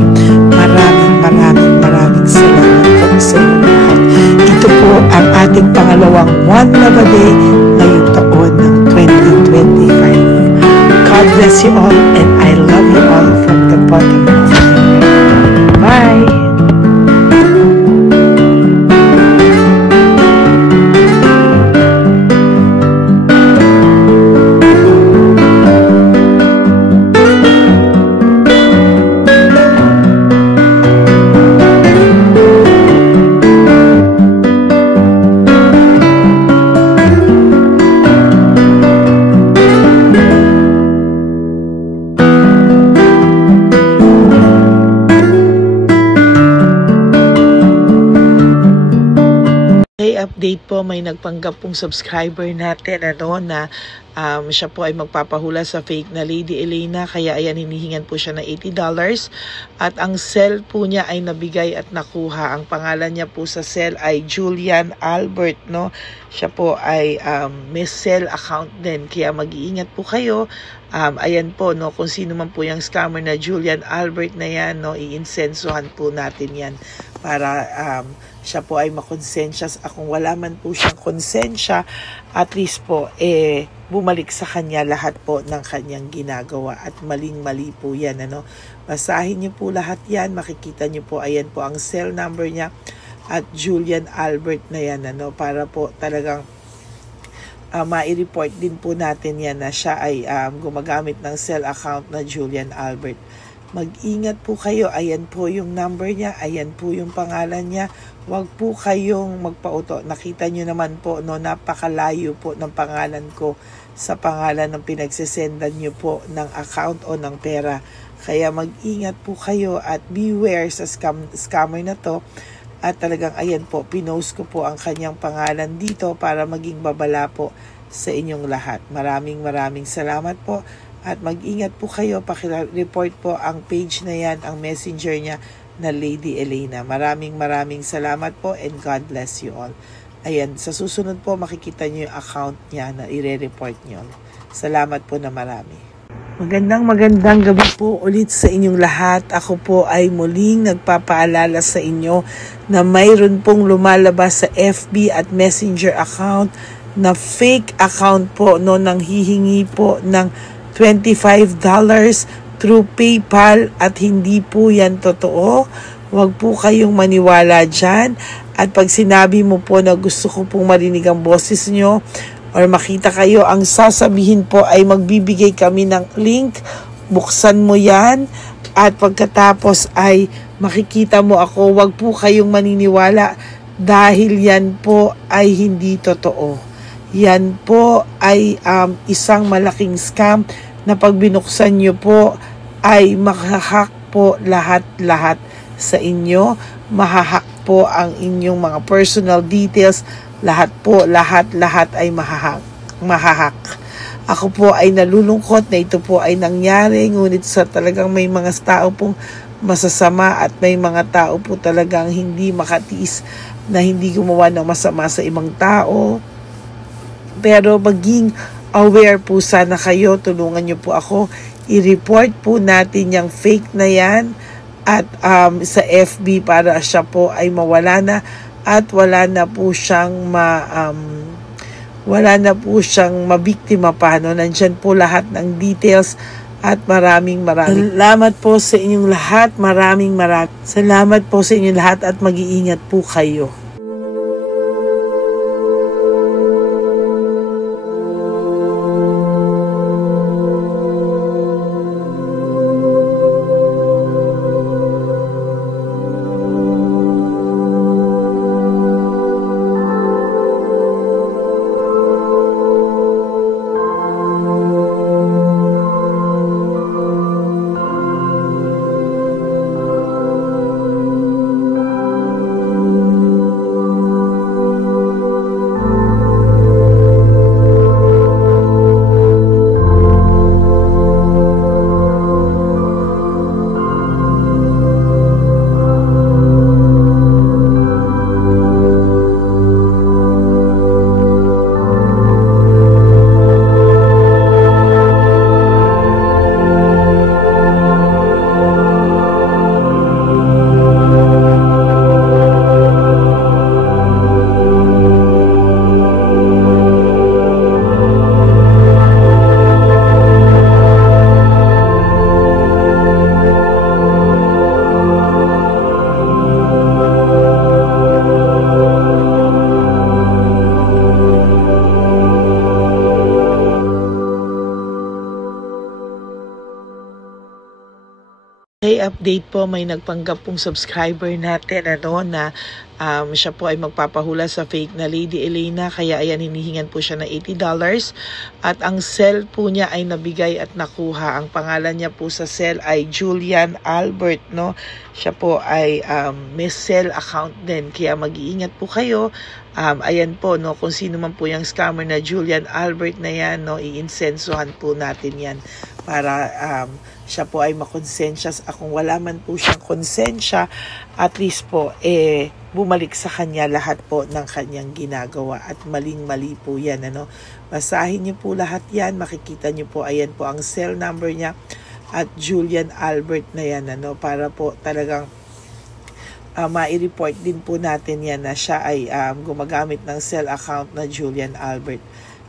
maraming salamat po sa inyo lahat. Ito po ang ating pangalawang One Love a Day ngayong taon ng 2025. God bless you all and I love you all from the bottom of my heart. Bye! Update po, may nagpanggap pong subscriber natin na siya po ay magpapahula sa fake na Lady Elena, kaya ayan hinihingan po siya ng $80 at ang cell po niya ay nabigay at nakuha. Ang pangalan niya po sa cell ay Julian Albert, no? Siya po ay may cell account din, kaya mag-iingat po kayo. Ayan po, no, kung sino man po yung scammer na Julian Albert na yan, no, iinsensuhan po natin yan para siya po ay makonsensya. Kung wala man po siyang konsensya, at least po bumalik sa kanya lahat po ng kanyang ginagawa at maling-mali po yan, ano. Basahin niyo po lahat yan, makikita niyo po, ayan po ang cell number niya at Julian Albert na yan, ano, para po talagang mai-report din po natin yan na siya ay gumagamit ng cell account na Julian Albert. Mag-ingat po kayo. Ayan po yung number niya. Ayan po yung pangalan niya. Huwag po kayong magpauto. Nakita nyo naman po, no, napakalayo po ng pangalan ko sa pangalan ng pinagsisendan nyo po ng account o ng pera. Kaya mag-ingat po kayo at beware sa scammer na to. At talagang ayan po, pinost ko po ang kanyang pangalan dito para maging babala po sa inyong lahat. Maraming salamat po. At mag-ingat po kayo, pakireport po ang page na yan, ang messenger niya na Lady Elena. Maraming salamat po and God bless you all. Ayan, sa susunod po makikita niyo yung account niya na ire-report niyo. Salamat po na marami. Magandang gabi po ulit sa inyong lahat. Ako po ay muling nagpapaalala sa inyo na mayroon pong lumalabas sa FB at Messenger account na fake account po, no, nang hihingi po ng $25 through PayPal at hindi po yan totoo. Huwag po kayong maniwala dyan. At pag sinabi mo po na gusto ko pong marinig ang boses nyo or makita kayo, ang sasabihin po ay magbibigay kami ng link. Buksan mo yan at pagkatapos ay makikita mo ako. Huwag po kayong maniniwala dahil yan po ay hindi totoo. Yan po ay isang malaking scam na pag binuksan nyo po ay mahahack po lahat sa inyo. Mahahack po ang inyong mga personal details. Lahat ay mahahack. Ako po ay nalulungkot na ito po ay nangyari, ngunit sa talagang may mga tao pong masasama at may mga tao po talagang hindi makatiis na hindi gumawa ng masama sa ibang tao. Pero maging aware po sana kayo, tulungan niyo po ako, i-report po natin yung fake na yan at sa FB para siya po ay mawala na. At wala na po siyang mabiktima pa, no? Nandyan po lahat ng details at maraming salamat po sa inyong lahat. Maraming salamat po sa inyong lahat at mag-iingat po kayo. Update po, may nagpanggap pong subscriber natin na siya po ay magpapahula sa fake na Lady Elena, kaya ayan, hinihingan po siya na $80 at ang cell po niya ay nabigay at nakuha. Ang pangalan niya po sa cell ay Julian Albert, no? Siya po ay may cell account din, kaya mag-iingat po kayo. Ayan po, no, kung sino man po yung scammer na Julian Albert na yan, no, iinsensuhan po natin yan para siya po ay makonsensya. Kung wala man po siyang konsensya, at least po bumalik sa kanya lahat po ng kanyang ginagawa at maling-mali po yan, ano. Basahin niyo po lahat yan, makikita niyo po, ayan po ang cell number niya at Julian Albert na yan, ano, para po talagang mai-report din po natin yan na siya ay gumagamit ng cell account na Julian Albert.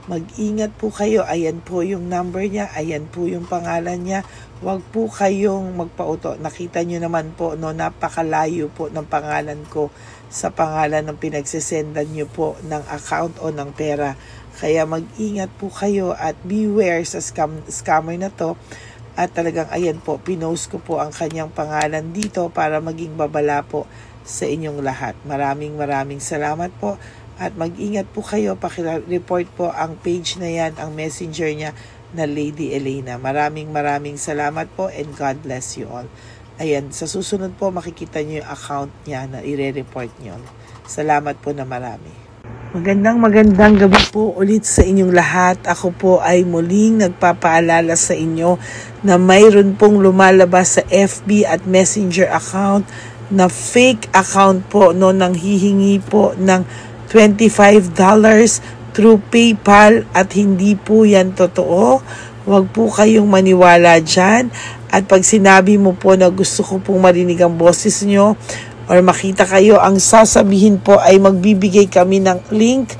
Mag-ingat po kayo. Ayan po yung number niya. Ayan po yung pangalan niya. Huwag po kayong magpauto. Nakita nyo naman po, no, napakalayo po ng pangalan ko sa pangalan ng pinagsisendan nyo po ng account o ng pera. Kaya mag-ingat po kayo at beware sa scammer na to. At talagang ayan po, pinost ko po ang kanyang pangalan dito para maging babala po sa inyong lahat. Maraming salamat po. At mag-ingat po kayo, pakireport po ang page na yan, ang messenger niya na Lady Elena. Maraming salamat po and God bless you all. Ayan, sa susunod po makikita niyo yung account niya na ire-report niyo. Salamat po na marami. Magandang gabi po ulit sa inyong lahat. Ako po ay muling nagpapaalala sa inyo na mayroon pong lumalabas sa FB at Messenger account na fake account po no, nang hihingi po ng $25 through PayPal at hindi po yan totoo. Huwag po kayong maniwala dyan. At pag sinabi mo po na gusto ko pong marinig ang boses nyo, or makita kayo, ang sasabihin po ay magbibigay kami ng link,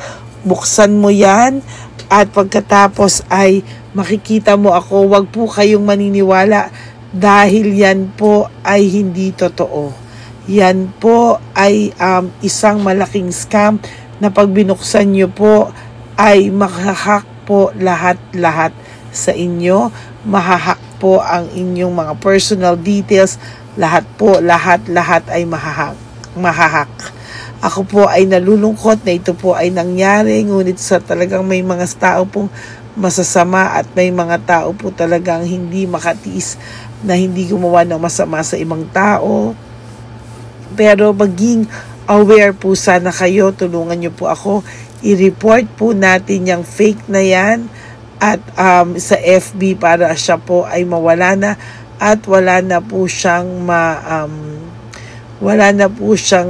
buksan mo yan, at pagkatapos ay makikita mo ako. Huwag po kayong maniniwala dahil yan po ay hindi totoo. Yan po ay isang malaking scam na pag binuksan nyo po ay mahahack po lahat sa inyo. Mahahack po ang inyong mga personal details. Lahat ay mahahack. Ako po ay nalulungkot na ito po ay nangyari, ngunit sa talagang may mga tao pong masasama at may mga tao po talagang hindi makatiis na hindi gumawa ng masama sa ibang tao. Pero maging aware po sana kayo, tulungan niyo po ako, i-report po natin yung fake na yan at sa FB para siya po ay mawala na. At wala na po siyang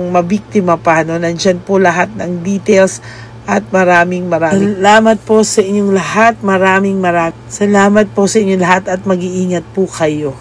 mabiktima pa. No? Nandyan po lahat ng details at maraming salamat po sa inyong lahat. Maraming salamat po sa inyong lahat at mag-iingat po kayo.